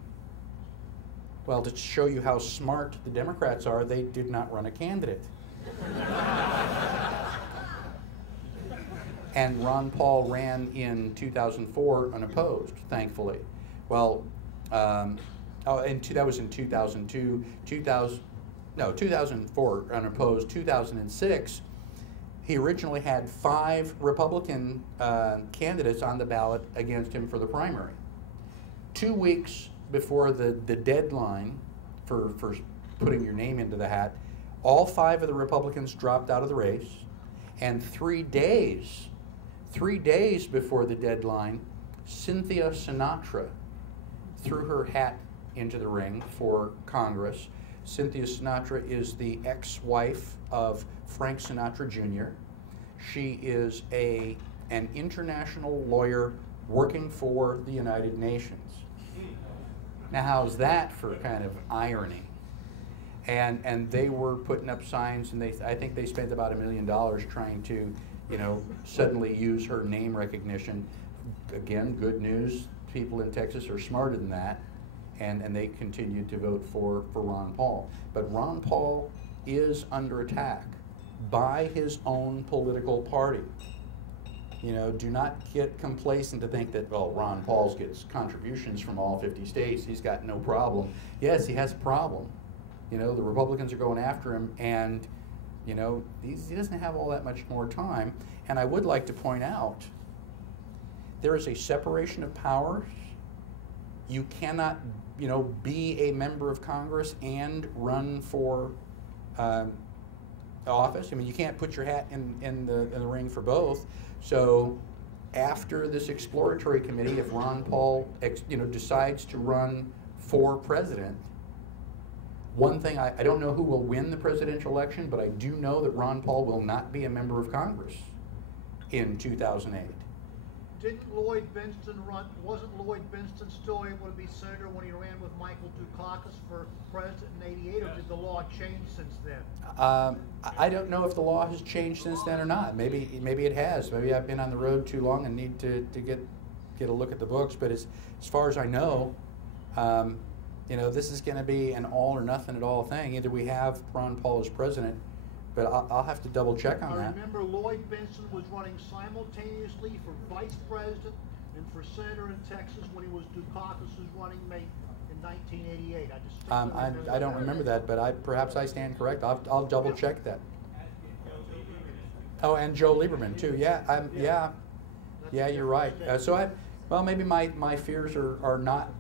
Well, to show you how smart the Democrats are, they did not run a candidate. And Ron Paul ran in 2004 unopposed, thankfully. Well, that was in 2002. 2004 unopposed. 2006, he originally had 5 Republican candidates on the ballot against him for the primary. 2 weeks before the deadline for putting your name into the hat, all 5 of the Republicans dropped out of the race, and 3 days before the deadline, Cynthia Sinatra threw her hat into the ring for Congress. Cynthia Sinatra is the ex-wife of Frank Sinatra Jr. She is an international lawyer working for the United Nations. Now, how's that for kind of irony? And they were putting up signs, and I think they spent about $1 million trying to, suddenly use her name recognition. Again, good news. People in Texas are smarter than that, and they continued to vote for Ron Paul. But Ron Paul is under attack by his own political party. Do not get complacent to think that, well, Ron Paul gets contributions from all 50 states. He's got no problem. Yes, he has a problem. The Republicans are going after him, and, he doesn't have all that much more time. And I would like to point out, there is a separation of powers. You cannot, be a member of Congress and run for office. I mean, you can't put your hat in the ring for both. So after this exploratory committee, if Ron Paul decides to run for president, one thing, I don't know who will win the presidential election, but I do know that Ron Paul will not be a member of Congress in 2008. Didn't Lloyd Bentsen run? Wasn't Lloyd Bentsen still able to be senator when he ran with Michael Dukakis for president in '88, or did the law change since then? I don't know if the law has changed since then or not. Maybe it has. Maybe I've been on the road too long and need to get a look at the books. But as far as I know, this is going to be an all or nothing at all thing. Either we have Ron Paul as president, but I'll have to double check on that. I remember Lloyd Bentsen was running simultaneously for vice president and for senator in Texas when he was Dukakis' running mate in 1988. I don't remember that, but perhaps I stand correct. I'll double check that. Oh, and Joe Lieberman too. Yeah, you're right. Maybe my fears are not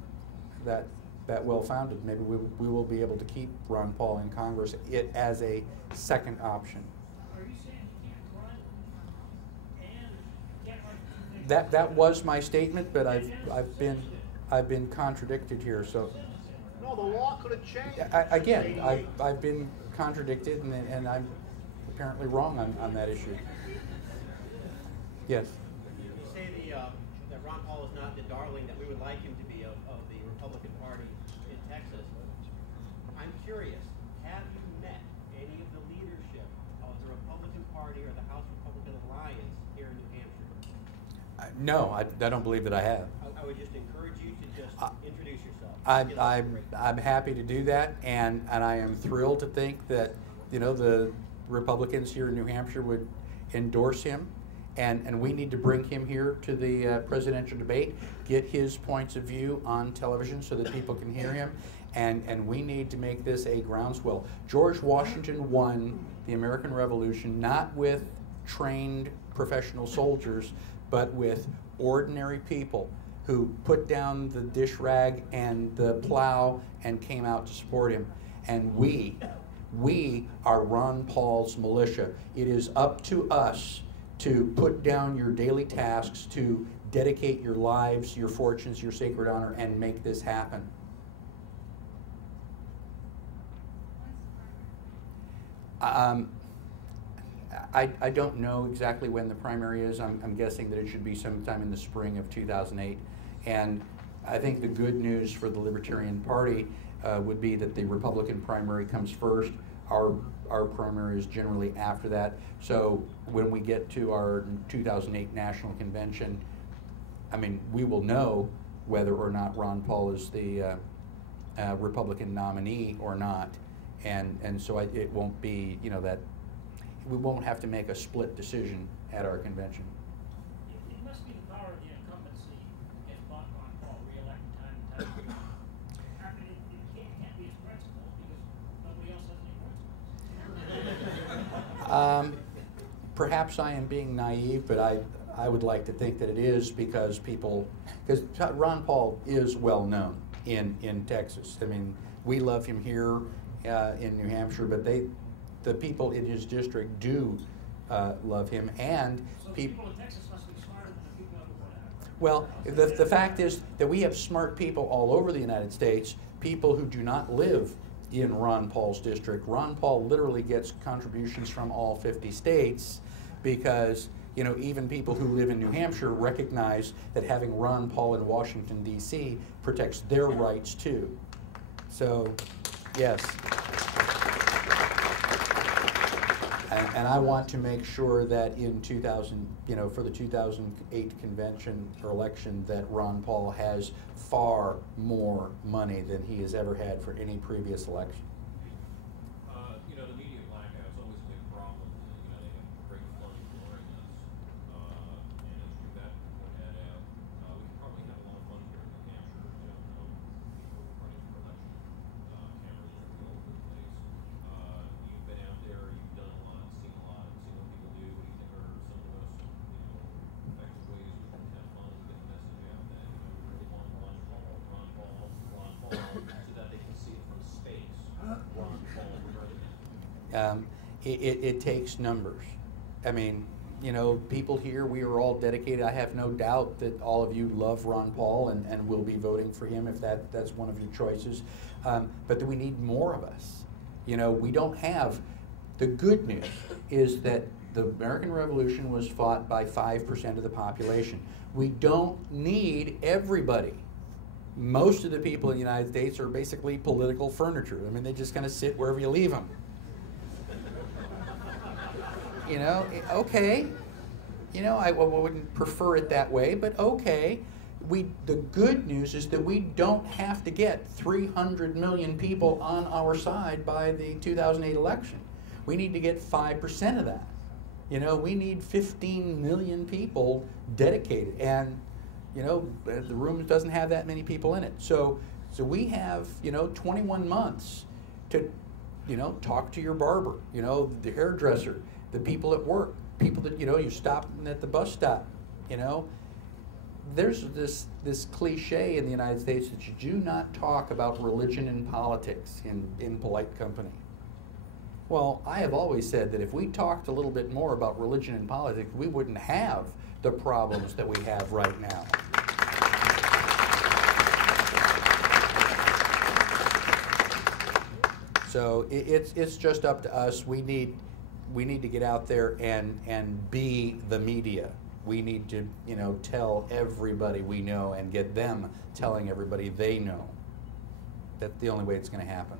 that well founded. Maybe we will be able to keep Ron Paul in Congress as a second option. Are you saying you can't run and get like 2 things that was my statement, but I've been contradicted here. So No, the law could have changed. again, I've been contradicted, and I'm apparently wrong on that issue. Yes. You say that Ron Paul is not the darling that we would like him to be of the Republican Party in Texas. I'm curious, have you met any of the leadership of the Republican Party or the House Republican Alliance here in New Hampshire? No, I don't believe that I have. I would just encourage you to just introduce yourself. I'm happy to do that, and I am thrilled to think that the Republicans here in New Hampshire would endorse him, and we need to bring him here to the presidential debate, get his points of view on television so that people can hear him, and we need to make this a groundswell. George Washington won the American Revolution not with trained professional soldiers, but with ordinary people who put down the dish rag and the plow and came out to support him. And we are Ron Paul's militia. It is up to us to put down your daily tasks, to dedicate your lives, your fortunes, your sacred honor, and make this happen. I don't know exactly when the primary is. I'm guessing that it should be sometime in the spring of 2008. And I think the good news for the Libertarian Party would be that the Republican primary comes first. Our primary is generally after that. So when we get to our 2008 National Convention, I mean, we will know whether or not Ron Paul is the Republican nominee or not. And so it won't be, that we won't have to make a split decision at our convention. It must be the power of the incumbency if Ron Paul re-elected time and time again. I mean, it can't be his principles because nobody else has any principles. Perhaps I am being naive, but I would like to think that it is because Ron Paul is well known in Texas. I mean, we love him here in New Hampshire, but the people in his district do love him, and So the people in Texas must be smarter than the people everywhere. well, the fact is that we have smart people all over the United States, people who do not live in Ron Paul's district. Ron Paul literally gets contributions from all 50 states because, even people who live in New Hampshire recognize that having Ron Paul in Washington, D.C. protects their rights too. So, yes. And I want to make sure that in for the 2008 convention or election, that Ron Paul has far more money than he has ever had for any previous election. The media blackout's always a big problem. They have great fun ignoring us. And as you that point that out, we can probably have a lot of fun here in New Hampshire. People running for election, cameras are all over the place. You've been out there, you've done a lot, seen what people do. What do you think are some of the most, effective ways we can have fun and get the message out that, we really want Ron Paul, so that they can see it from space. Ron Paul, president. It takes numbers. I mean, people here, we are all dedicated. I have no doubt that all of you love Ron Paul and will be voting for him if that's one of your choices. But we need more of us. We don't have, the good news is that the American Revolution was fought by 5% of the population. We don't need everybody. Most of the people in the United States are basically political furniture. I mean, they just kind of sit wherever you leave them. Okay. I wouldn't prefer it that way, but okay. The good news is that we don't have to get 300 million people on our side by the 2008 election. We need to get 5% of that. We need 15 million people dedicated, and the room doesn't have that many people in it. So we have 21 months to talk to your barber, the hairdresser, the people at work, people that you stop at the bus stop. There's this cliche in the United States that you do not talk about religion and politics in polite company. Well, I have always said that if we talked a little bit more about religion and politics, we wouldn't have the problems that we have right now. So it's just up to us. We need to get out there and be the media. We need to, you know, tell everybody we know and get them telling everybody they know. That's the only way it's going to happen.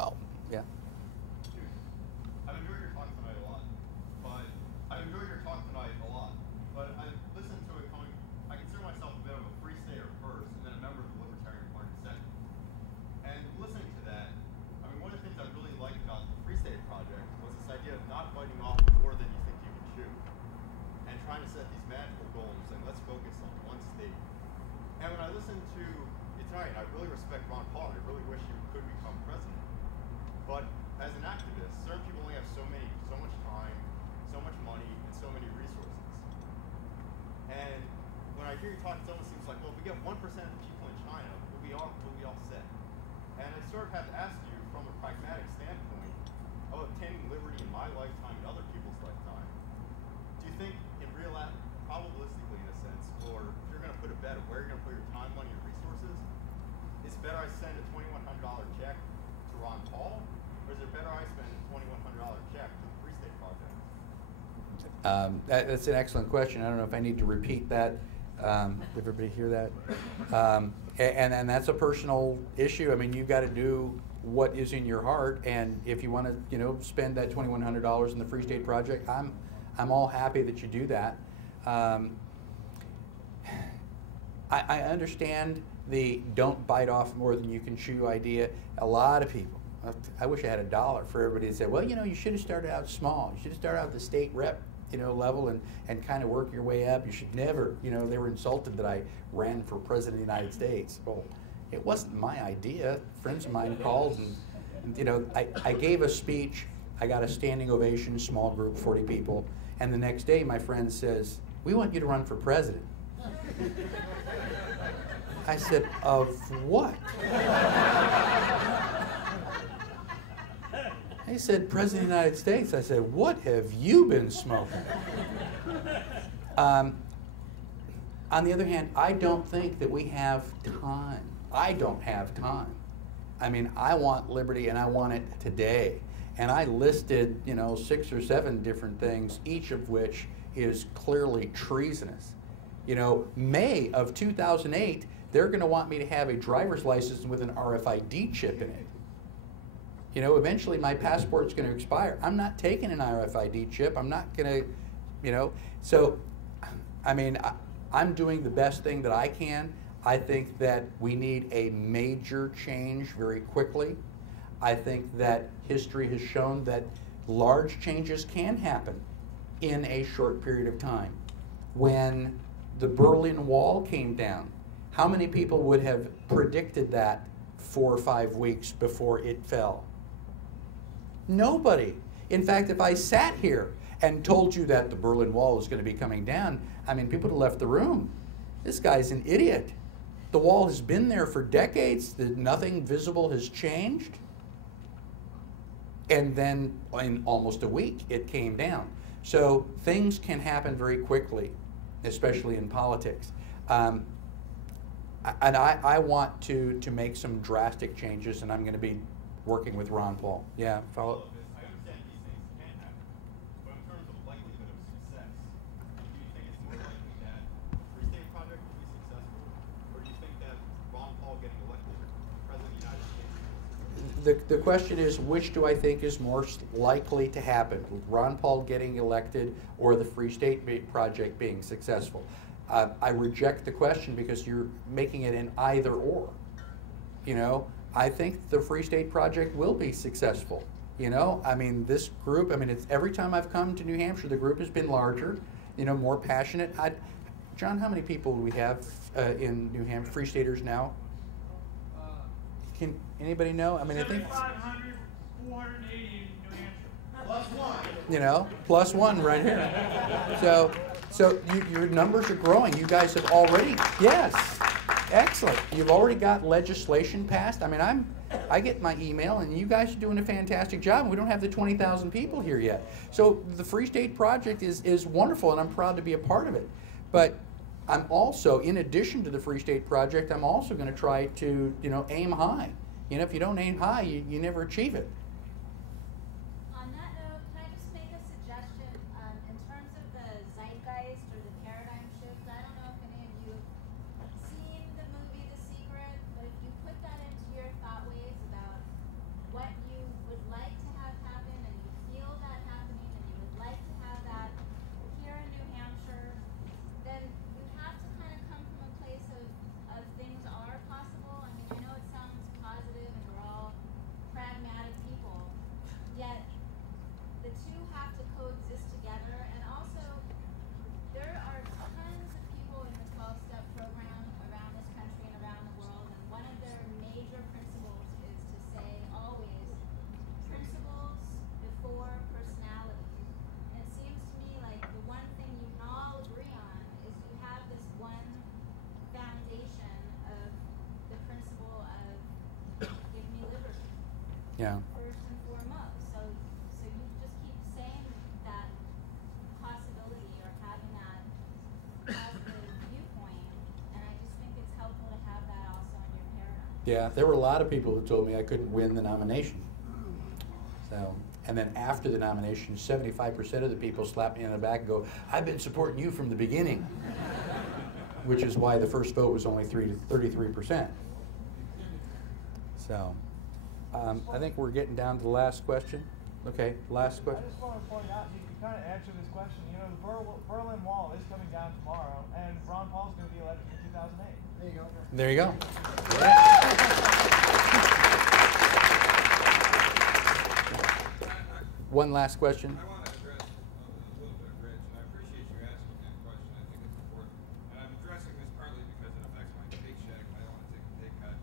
Oh, yeah. I've enjoyed your talk tonight a lot, but I listened to it coming. I consider myself a bit of a free stater first, and then a member of the Libertarian Party second. And listening to that, I mean, one of the things I really like about the Free State Project was this idea of not biting off more than you think you can chew, and trying to set these magical goals and let's focus on one state. And when I listened to you tonight, I really respect Ron Paul, and I really wish he could become president. But as an activist, certain people only have so much time, so much money, and so many resources. And when I hear you talk, it almost seems like, well, if we get 1% of the people in China, we'll be all set. And I sort of have to ask you, from a pragmatic standpoint, of obtaining liberty in my lifetime and other people's lifetime, do you think, probabilistically in a sense, or if you're going to put a bet of where you're going to put your time, money, and resources, it's better I send a $2,100 check to Ron Paul, or is it better I spend a $2,100 check to the Free State Project? That's an excellent question. I don't know if I need to repeat that. Did everybody hear that? And that's a personal issue. I mean, you've got to do what is in your heart, and if you want to, you know, spend that $2,100 in the Free State Project, I'm all happy that you do that. I understand the don't bite off more than you can chew idea. A lot of people, I wish I had $1 for everybody that said, well, you know, you should have started out small. You should have started out at the state rep, you know, level and kind of work your way up. You should never, you know, they were insulted that I ran for president of the United States. Well, it wasn't my idea. Friends of mine called and you know, I gave a speech. I got a standing ovation, small group, 40 people. And the next day my friend says, we want you to run for president. I said, of what? He said, President of the United States. I said, what have you been smoking? On the other hand, I don't think that we have time. I don't have time. I mean, I want liberty and I want it today. And I listed, you know, 6 or 7 different things, each of which is clearly treasonous. You know, May of 2008, they're going to want me to have a driver's license with an RFID chip in it. You know, eventually my passport's going to expire. I'm not taking an RFID chip. I'm not going to, you know. So, I mean, I'm doing the best thing that I can. I think that we need a major change very quickly. I think that history has shown that large changes can happen in a short period of time. When the Berlin Wall came down, how many people would have predicted that 4 or 5 weeks before it fell? Nobody. In fact, if I sat here and told you that the Berlin Wall was going to be coming down, I mean, people would have left the room. This guy's an idiot. The wall has been there for decades. Nothing visible has changed. And then in almost a week, it came down. So things can happen very quickly, especially in politics. And I want to make some drastic changes, and I'm going to be working with Ron Paul. Yeah, follow. I understand these things can happen, but in terms of likelihood of success, do you think it's more likely that the Free State Project will be successful, or do you think that Ron Paul getting elected president of the United States? The question is, which do I think is more likely to happen? Ron Paul getting elected or the Free State Project being successful? I reject the question because you're making it an either or. You know, I think the Free State Project will be successful. You know, I mean, this group, I mean, it's every time I've come to New Hampshire, the group has been larger, you know, more passionate. John, how many people do we have in New Hampshire, Free Staters now? Can anybody know? I mean, I think 7,500, 480 in New Hampshire. Plus one. You know, plus one right here. So your numbers are growing. You guys have already, yes. Excellent. You've already got legislation passed. I mean, I get my email, and you guys are doing a fantastic job. And we don't have the 20,000 people here yet. So the Free State Project is wonderful, and I'm proud to be a part of it. But I'm also, in addition to the Free State Project, I'm also going to try to, aim high. If you don't aim high, you never achieve it. On that note, can I just make a suggestion in terms of the zeitgeist or the paradigm shift? I don't know if any of you have seen the movie The Secret, but if you put that into your thought waves about what you would like to have happen, and you feel that happening, and you would like to have that here in New Hampshire, then you have to kind of come from a place of things are possible. I mean, I know it sounds positive and we're all pragmatic people, yet the two have to coexist together. And also, there are tons of people in the 12-step program around this country and around the world, and one of their major principles is to say always, principles before personality. And it seems to me like the one thing you can all agree on is you have this one foundation of the principle of give me liberty. Yeah. First and foremost. So you just keep saying that possibility or having that positive viewpoint, and I just think it's helpful to have that also in your paradigm. Yeah, there were a lot of people who told me I couldn't win the nomination. So, and then after the nomination, 75% of the people slapped me on the back and go, "I've been supporting you from the beginning," which is why the first vote was only 33%. So, I think we're getting down to the last question. Okay, last question. I just want to point out, you kind of answer this question. The Berlin Wall is coming down tomorrow, and Ron Paul's going to be elected in 2008. There you go. There you go. One last question. I want to address a little bit, Rich, and I appreciate you asking that question. I think it's important. And I'm addressing this partly because it affects my paycheck, and I don't want to take a pay cut.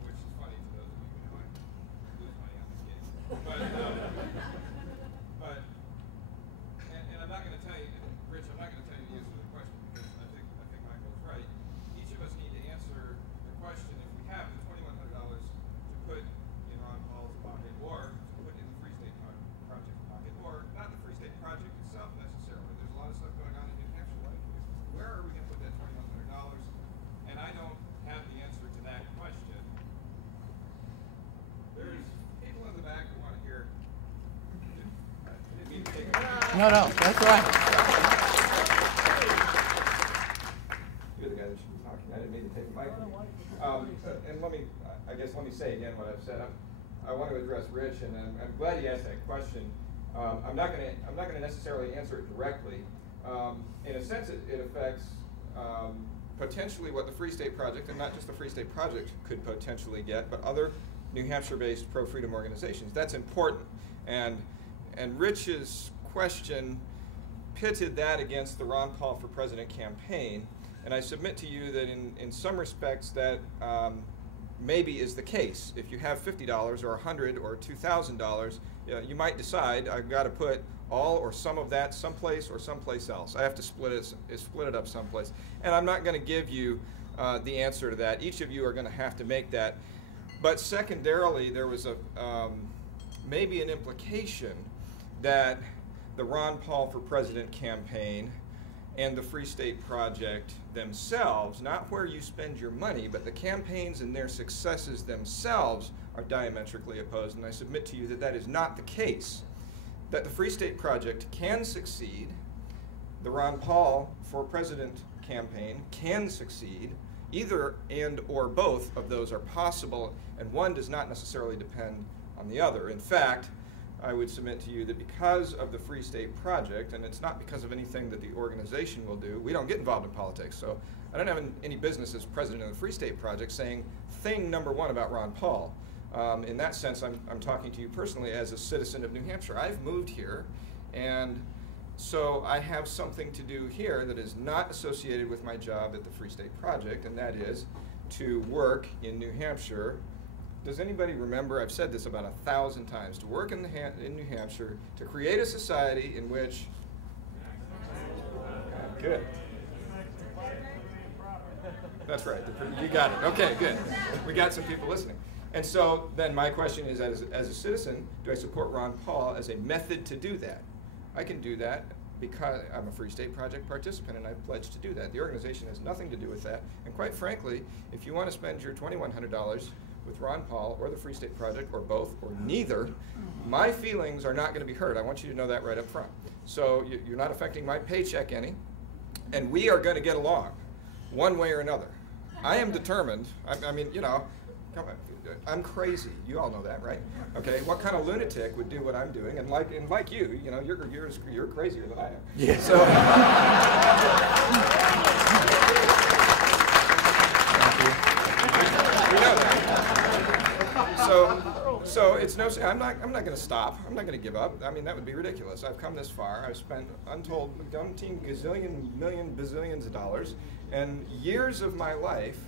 Which is funny to those of you who know I lose money on this game. And I'm not going to tell you, Rich, I'm not going to tell you the answer to the question because I think Michael's right. Each of us need to answer the question if we have the $2,100 to put in Ron Paul's pocket or to put in the Free State Project pocket, or not the Free State Project itself necessarily. There's a lot of stuff going on in New Hampshire, right? Where are we going to put that $2,100? And I don't have the answer to that question. There's people in the back who want to hear. I didn't mean to take it. No, that's right. You're the guy that should be talking. I didn't mean to take the mic. And let me say again what I've said. I want to address Rich, and I'm glad he asked that question. I'm not going to necessarily answer it directly. In a sense, it affects potentially what the Free State Project, and not just the Free State Project, could potentially get, but other New Hampshire-based pro-freedom organizations. That's important. And Rich's question pitted that against the Ron Paul for President campaign, and I submit to you that in some respects that maybe is the case. If you have $50 or $100 or $2,000, you might decide I've got to put all or some of that someplace or someplace else. I have to split it up someplace. And I'm not going to give you the answer to that. Each of you are going to have to make that. But secondarily, there was maybe an implication that the Ron Paul for President campaign and the Free State Project themselves, not where you spend your money, but the campaigns and their successes themselves are diametrically opposed. And I submit to you that that is not the case. That the Free State Project can succeed, the Ron Paul for President campaign can succeed, either and or both of those are possible, and one does not necessarily depend on the other. In fact, I would submit to you that because of the Free State Project, and it's not because of anything that the organization will do, we don't get involved in politics, so I don't have any business as president of the Free State Project saying thing number one about Ron Paul. In that sense, I'm talking to you personally as a citizen of New Hampshire. I've moved here, and so I have something to do here that is not associated with my job at the Free State Project, and that is to work in New Hampshire. Does anybody remember, I've said this about 1,000 times, to work in New Hampshire, to create a society in which, good. That's right. You got it. Okay, good. We got some people listening. And so then my question is, as a citizen, do I support Ron Paul as a method to do that? I can do that because I'm a Free State Project participant and I pledged to do that. The organization has nothing to do with that. And quite frankly, if you want to spend your $2,100 with Ron Paul or the Free State Project or both or neither, my feelings are not going to be hurt. I want you to know that right up front. So you're not affecting my paycheck any, and we are going to get along one way or another. I am determined. I mean, you know, come on. I'm crazy. You all know that, right? Okay. What kind of lunatic would do what I'm doing? And like you, you know, you're crazier than I am. Yeah. So. We know that. So it's no. I'm not going to stop. I'm not going to give up. I mean, that would be ridiculous. I've come this far. I've spent untold umpteen gazillion million bazillions of dollars and years of my life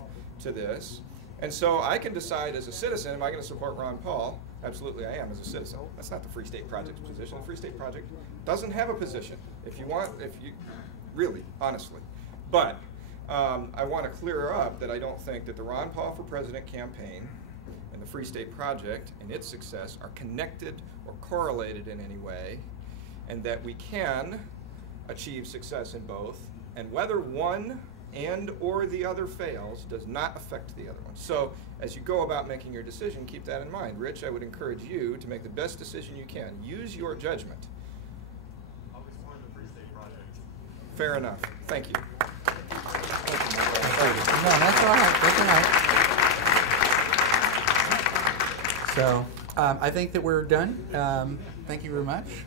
to this. And so I can decide as a citizen, am I going to support Ron Paul? Absolutely I am as a citizen. That's not the Free State Project's position. The Free State Project doesn't have a position, if you really, honestly. But I want to clear up that I don't think that the Ron Paul for President campaign and the Free State Project and its success are connected or correlated in any way, and that we can achieve success in both, and whether one and or the other fails does not affect the other one. So as you go about making your decision, keep that in mind. Rich, I would encourage you to make the best decision you can. Use your judgment. I'll be supporting the Free State Project. Fair enough. Thank you. No, that's all right. That's all right. So I think that we're done. Thank you very much.